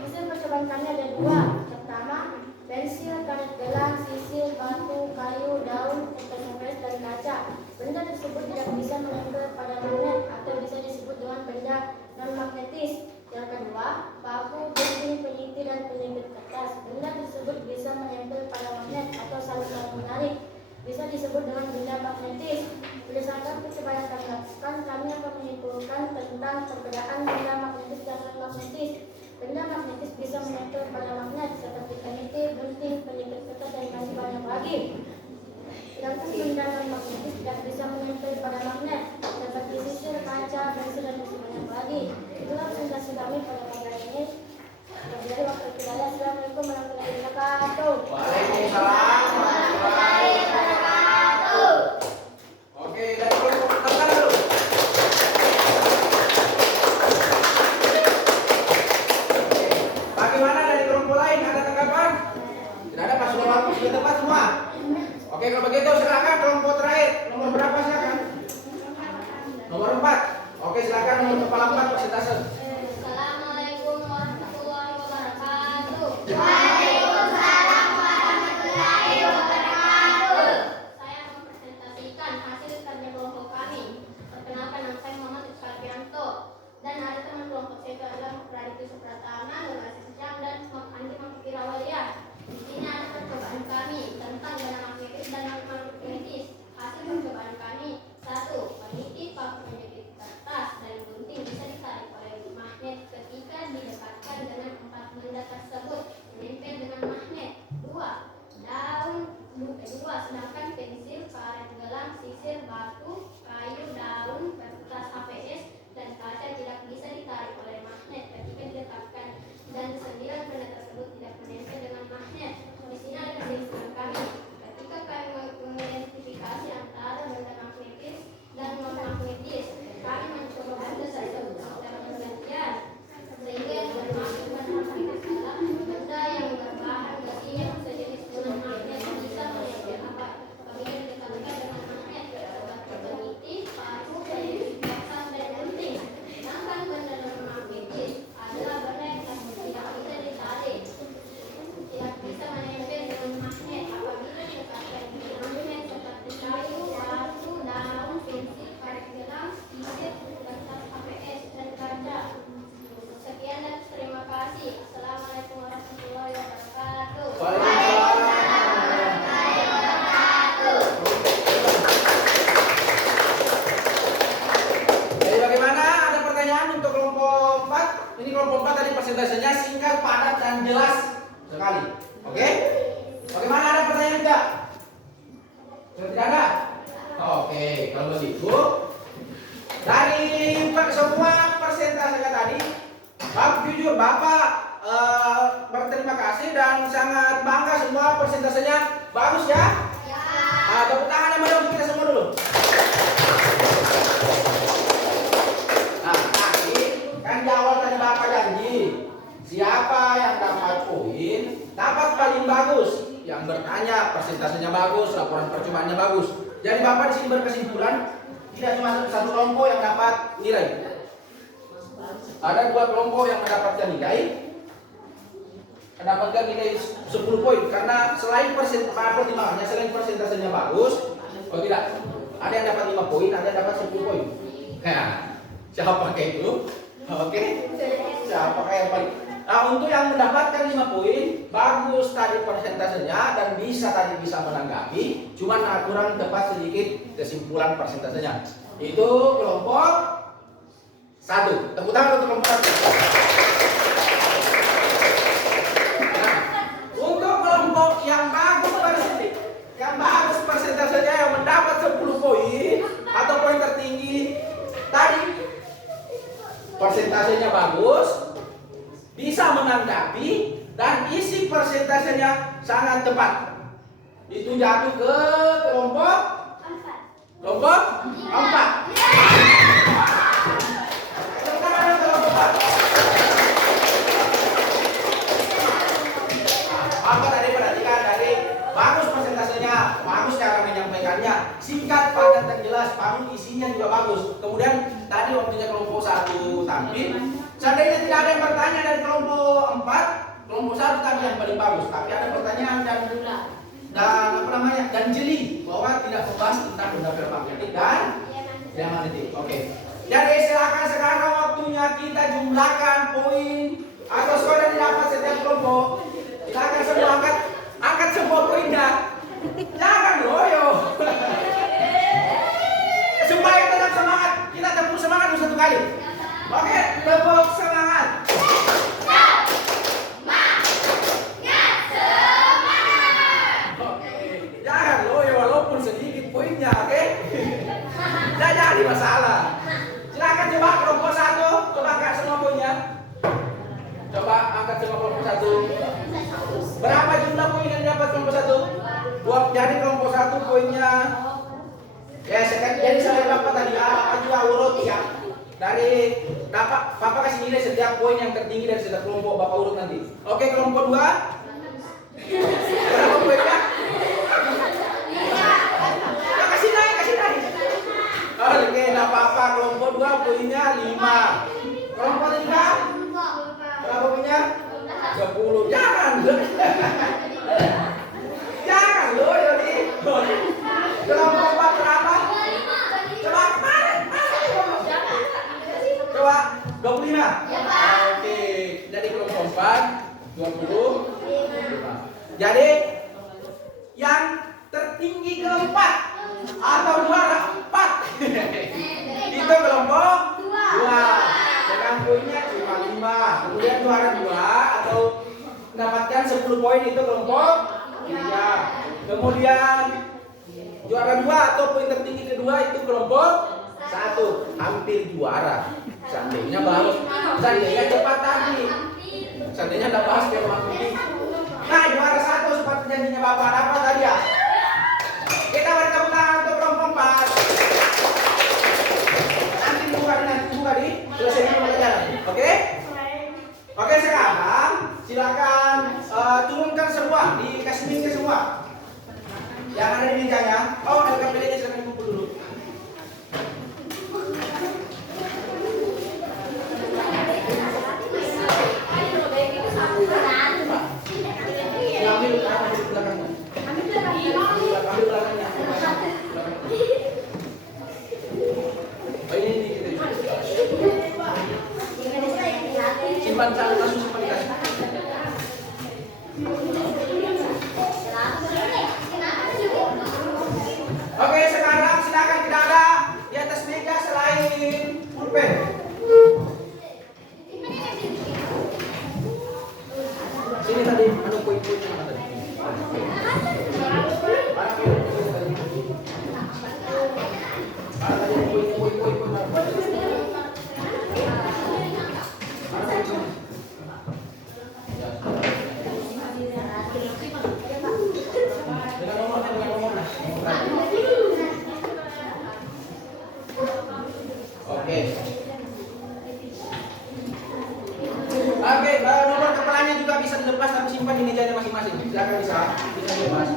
Hasil percobaan kami ada 2. Pertama, pensil, karet gelang, sisir, batu, kayu, daun, kertas, dan kaca. Benda tersebut tidak bisa menempel pada magnet atau bisa disebut dengan benda non magnetis. Yang kedua, paku, gunting, peniti, dan penyebit kertas. Benda tersebut bisa menempel pada magnet atau saling menarik. Bisa disebut dengan benda magnetis. Berdasarkan percobaan yang kami lakukan, kami akan menyimpulkan tentang perbedaan benda magnetis dan non magnetis. Benda magnetis bisa menempel pada magnet seperti peniti, gunting, penyebit kertas, dan masih banyak lagi. Sedangkan benda non magnetis tidak bisa menempel pada magnet seperti sisir, kaca, pensil, dan masih banyak lagi. Itulah presentasi kami pada pagi hari ini. Dari waktu kita, Assalamualaikum warahmatullahi wabarakatuh. Waalaikumsalam warahmatullahi wabarakatuh. Oke, dari kelompok pertama dulu. Bagaimana dari kelompok lain? Ada tanggapan? Tidak ada, Pak. Sudah waktu sudah tepat semua. Oke, kalau begitu silakan kelompok terakhir. Nomor berapa silakan? Nomor 4. Oke, silakan nomor kepala 4 persentase. Assalamualaikum warahmatullahi wabarakatuh. Waalaikumsalam warahmatullahi wabarakatuh. Saya mempresentasikan hasil kerja kelompok kami. Perkenalkan, nama saya Muhammad Isfarbianto. Dan ada teman kelompok saya itu adalah Praditya Supratama, Nurasi Sejam, dan Andi Mafirawaliyah. Di sini ada percobaan kami tentang benda magnetis dan non magnetis. Hasil percobaan kami: 1. Ini kelompok 4 tadi persentasenya singkat, padat, dan jelas sekali. Oke? Bagaimana, ada pertanyaan tidak? Sudah tidak ada? Oke, kalau begitu dari semua persentasenya tadi, Bapak jujur, Bapak berterima kasih dan sangat bangga semua persentasenya bagus ya? Tepuk tangan yang meriah untuk kita semua dulu. Nah, tadi kan di awal tadi Bapak janji, siapa yang dapat poin dapat paling bagus. Yang bertanya persentasenya bagus, laporan percobaannya bagus. Jadi Bapak di sini berkesimpulan tidak cuma satu kelompok yang dapat nilai. Ada 2 kelompok yang mendapatkan nilai. Mendapatkan nilai 10 poin karena selain pertimbangannya, selain persentasenya bagus, oh tidak, ada yang dapat 5 poin, ada yang dapat 10 poin. Nah, siapa kayak itu? Oke, siapa kayak paling? Nah, untuk yang mendapatkan 5 poin, bagus tadi persentasenya dan bisa menanggapi, cuman kurang tepat sedikit kesimpulan persentasenya. Itu kelompok 1. Tepuk tangan untuk kelompok 1. Bagus persentasenya yang mendapat 10 poin atau poin tertinggi tadi, persentasenya bagus, bisa menanggapi, dan isi persentasenya sangat tepat. Itu jatuh ke kelompok 4. Apa tadi perhatikan dari bagus persentasenya, bagus cara menyampaikannya, singkat, padat, dan jelas, bagus isinya juga bagus. Kemudian tadi waktunya kelompok 1 tampil. Seandainya tidak ada yang bertanya dari kelompok 4, kelompok 1 tadi yang paling bagus. Tapi ada pertanyaan dan jeli bahwa tidak membahas tentang benda magnetik dan diamagnetik. Oke. Jadi silakan sekarang waktunya kita jumlahkan poin atau skor yang didapat setiap kelompok. Silakan semua angkat semua poinnya. Jangan loyo. Supaya tetap semangat, kita tepuk semangat dulu 1 kali. Oke, tepuk semangat. Oke, jangan loyo walaupun sedikit poinnya, oke? Tidak jadi masalah. Silakan coba kelompok 1, coba angkat semua poinnya. Coba angkat semua kelompok 1. Berapa jumlah poin yang dapat kelompok 1? Jadi kelompok 1 poinnya ya jadi saya dapat tadi A urut ya. Dari dapat Bapak kasih nilai setiap poin yang tertinggi dari setiap kelompok, Bapak urut nanti. Oke, kelompok 2 berapa poinnya? Ya, kasih naik. Oke, enggak apa-apa. Kelompok 2 poinnya 5. Kelompok 3 berapa poinnya? 10. Jangan loyo nih. Kelompok 4 berapa? Coba kemarin. Coba 25. Oke, jadi kelompok 4 25. Jadi yang tertinggi keempat atau juara 4 itu kelompok 2 dengan poinnya cuma 5. Kemudian juara 2 atau mendapatkan 10 poin itu kelompok 3. Kemudian juara 2 atau poin tertinggi kedua itu kelompok 1, hampir juara. Seandainya cepat tadi. Seandainya tidak bahas kelompok tinggi. Nah, juara 1 seperti janjinya Bapak dapat tadi ya. Kita beri tepuk tangan untuk kelompok 4. Nanti buka di selesai dulu pelajaran. Oke? Oke, sekarang silakan turunkan semua, dikasih minggir semua. Yang ada di mejanya. Oh, ada KPD-nya, silakan kumpul dulu. Ambil belakangnya. Ambil belakangnya. Oh, ini kita. Simpan calon langsung simpan di kasih. Oke, sekarang Oke. Oke, nomor kepalanya juga bisa dilepas tapi simpan di mejanya masing-masing. Silakan bisa dilepas.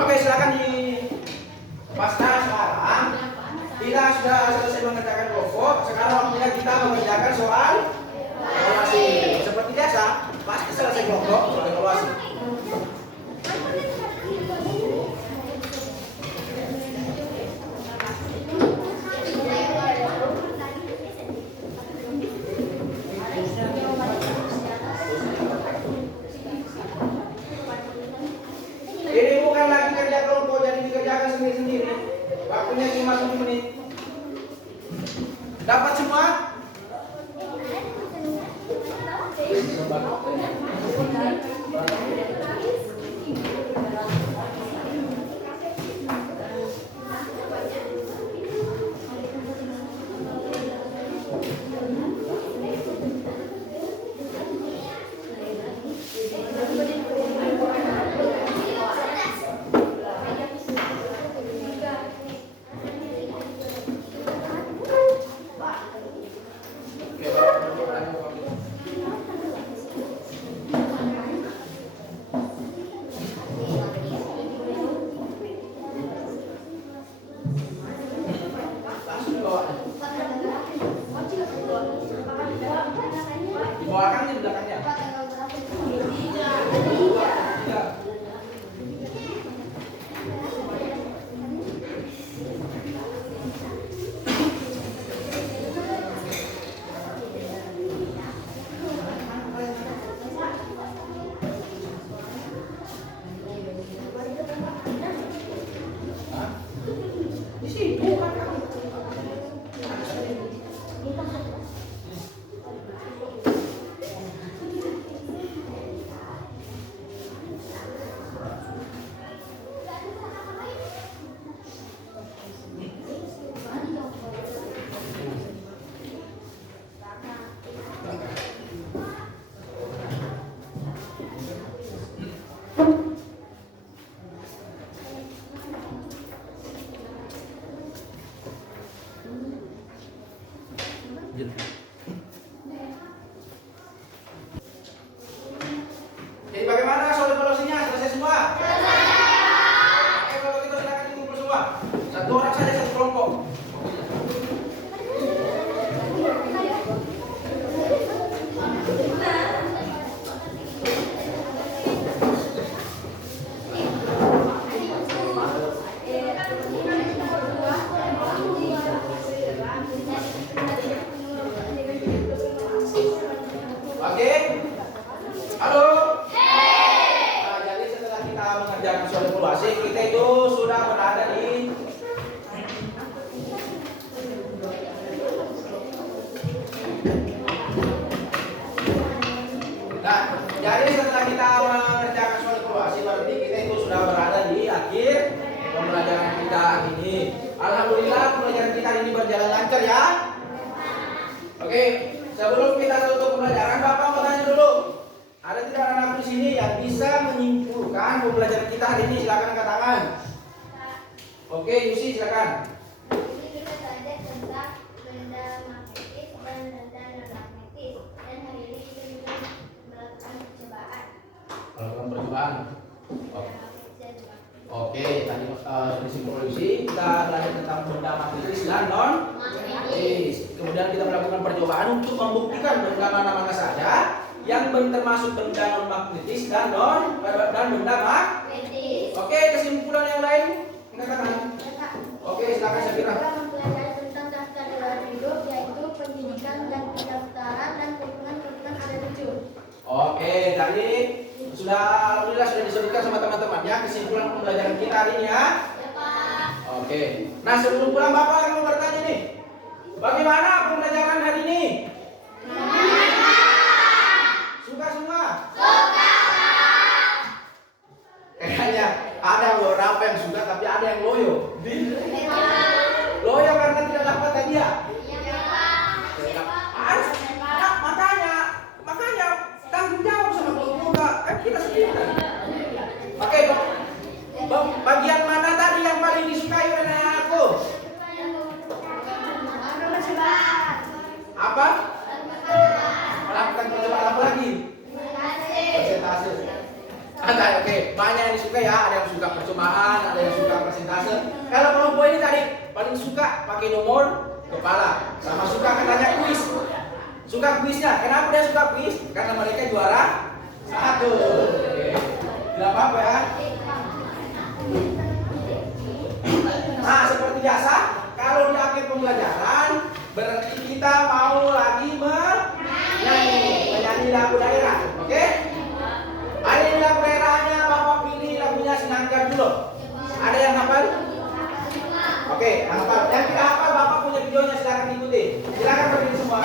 Oke, silakan dipasang sekarang. Bila sudah selesai mengerjakan kelompok, sekarang waktunya kita mengerjakan soal evaluasi. Seperti biasa, pasti selesai kelompok soal evaluasi. Ini bukan lagi kerja kelompok, jadi dikerjakan sendiri-sendiri. Waktunya cuma 7 menit. Dapat semua? Langsung dibawa. Dibawakan di belakangnya. Tiga. Hah? Di situ kan kamu. Jadi bagaimana soal evaluasinya? Selesai semua? Selesai. Oke, kalau gitu silakan dikumpul semua. Satu orang saja satu kelompok. Oke. Halo. Nah, jadi setelah kita mengerjakan soal evaluasi, kita itu sudah berada di Nah, jadi setelah kita mengerjakan soal evaluasi, berarti kita itu sudah berada di akhir pembelajaran kita hari ini. Alhamdulillah pembelajaran kita hari ini berjalan lancar ya. Oke, sebelum kita tutup pembelajaran, Bapak mau tanya dulu. Ada tidak anak di sini yang bisa menyimpulkan pembelajaran kita hari ini? Silakan angkat tangan. Oke, Yusi silakan. Ini kita belajar tentang benda magnetis dan benda non-magnetis. Dan hari ini kita juga melakukan percobaan. Melakukan percobaan. Oke, tadi disimpulkan Yusi kita belajar tentang benda magnetis dan non magnetis. Kemudian kita melakukan percobaan untuk membuktikan benda mana-mana saja yang termasuk benda non magnetis dan benda magnetis. Oke, kesimpulan yang lain angkat tangan. Oke, silakan Syafira. Kita mempelajari tentang daftar riwayat hidup, yaitu pendidikan dan pendaftaran dan perhitungan ada 7. Oke, tadi sudah alhamdulillah sudah disebutkan sama teman-temannya kesimpulan pembelajaran kita hari ini ya. Ya, Pak. Oke. Nah, sebelum pulang Bapak mau bertanya nih. Bagaimana pembelajaran hari ini? Suka semua? Suka. Kayaknya ada beberapa yang suka tapi ada yang loyo. Loyo karena tidak dapat hadiah. Iya, Pak. Harus. Makanya banyak yang disuka ya. Ada yang suka percobaan, ada yang suka persentase. Kalau kelompok ini tadi paling suka pakai nomor kepala, sama suka katanya kuis. Suka kuisnya. Kenapa dia suka kuis? Karena mereka juara 1. Oke. Tidak apa-apa ya. Nah, seperti biasa, kalau di akhir pembelajaran berarti kita mau lagi menyanyi lagu daerah. Oke? Ada yang lagu daerahnya, Bapak pilih lagunya Sinanggar dulu. Ada yang hafal? Oke, yang hafal. Yang tidak hafal, Bapak punya videonya, silakan ikuti. Silakan berdiri semua.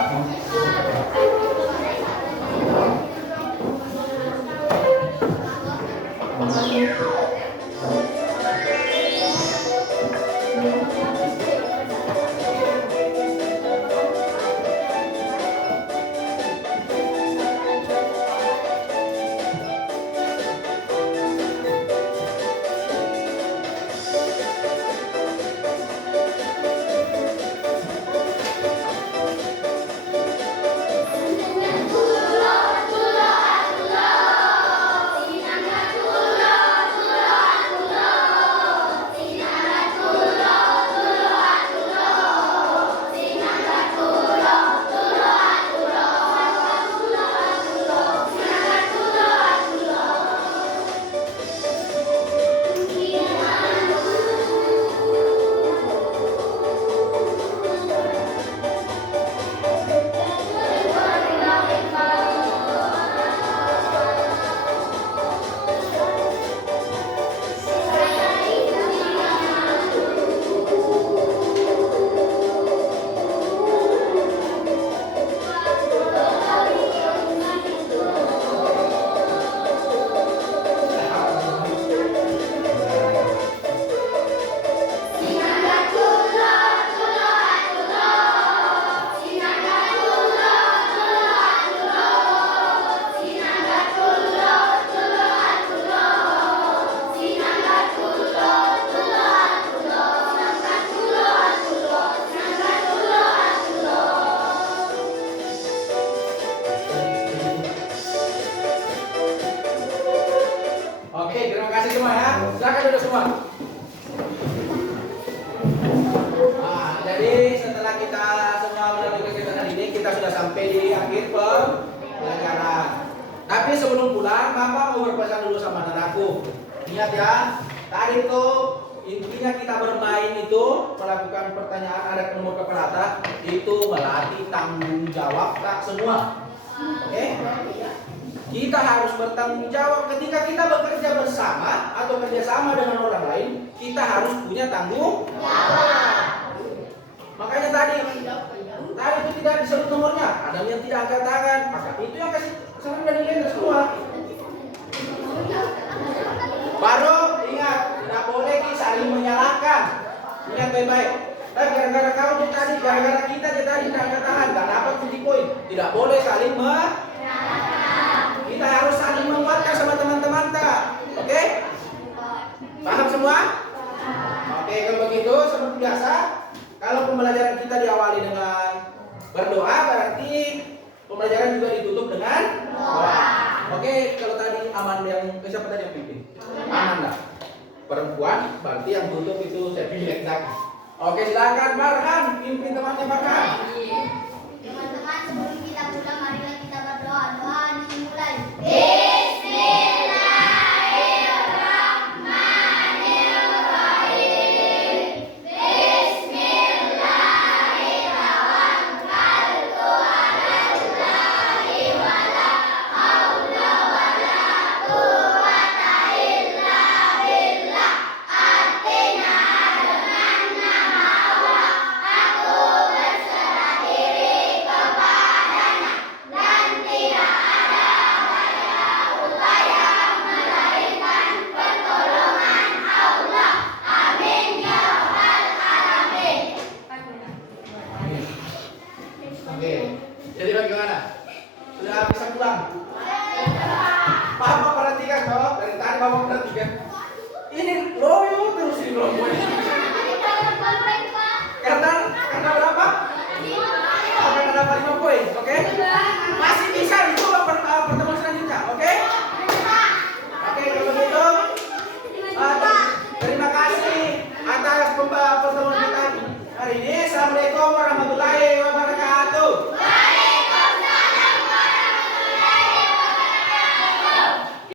Oke, terima kasih semua ya. Silakan duduk semua. Nah, jadi setelah kita semua melalui kegiatan ini, kita sudah sampai di akhir pembelajaran. Tapi sebelum pulang, Bapak mau berpesan dulu sama anakku. Ingat ya, tadi itu intinya kita bermain itu melakukan pertanyaan ada nomor kepala itu melatih tanggung jawab tak semua. Oke? Kita harus bertanggung jawab ketika kita bekerja bersama atau kerjasama dengan orang lain. Kita harus punya tanggung jawab. Makanya tadi itu tidak disebut nomornya. Ada yang tidak angkat tangan, maka itu yang kasih saran dan nilai semua. Baru ingat, tidak boleh saling menyalahkan. Ingat baik-baik. Gara-gara kamu tadi, gara-gara kita tadi tidak angkat tangan, tidak dapat 7 poin. Tidak boleh saling kita harus saling menguatkan sama teman-teman tak? Oke? Paham semua? Oke, kalau begitu seperti biasa, kalau pembelajaran kita diawali dengan berdoa, berarti pembelajaran juga ditutup dengan doa. Oke, kalau tadi Aman yang siapa tadi yang pimpin? Amanda. Perempuan, berarti yang tutup itu saya pilih lagi. Oke, silakan Farhan pimpin temannya Farhan. Teman-teman, sebelum kita pulang, marilah kita berdoa. Doa dimulai. Oke, jadi bagaimana? Sudah bisa pulang?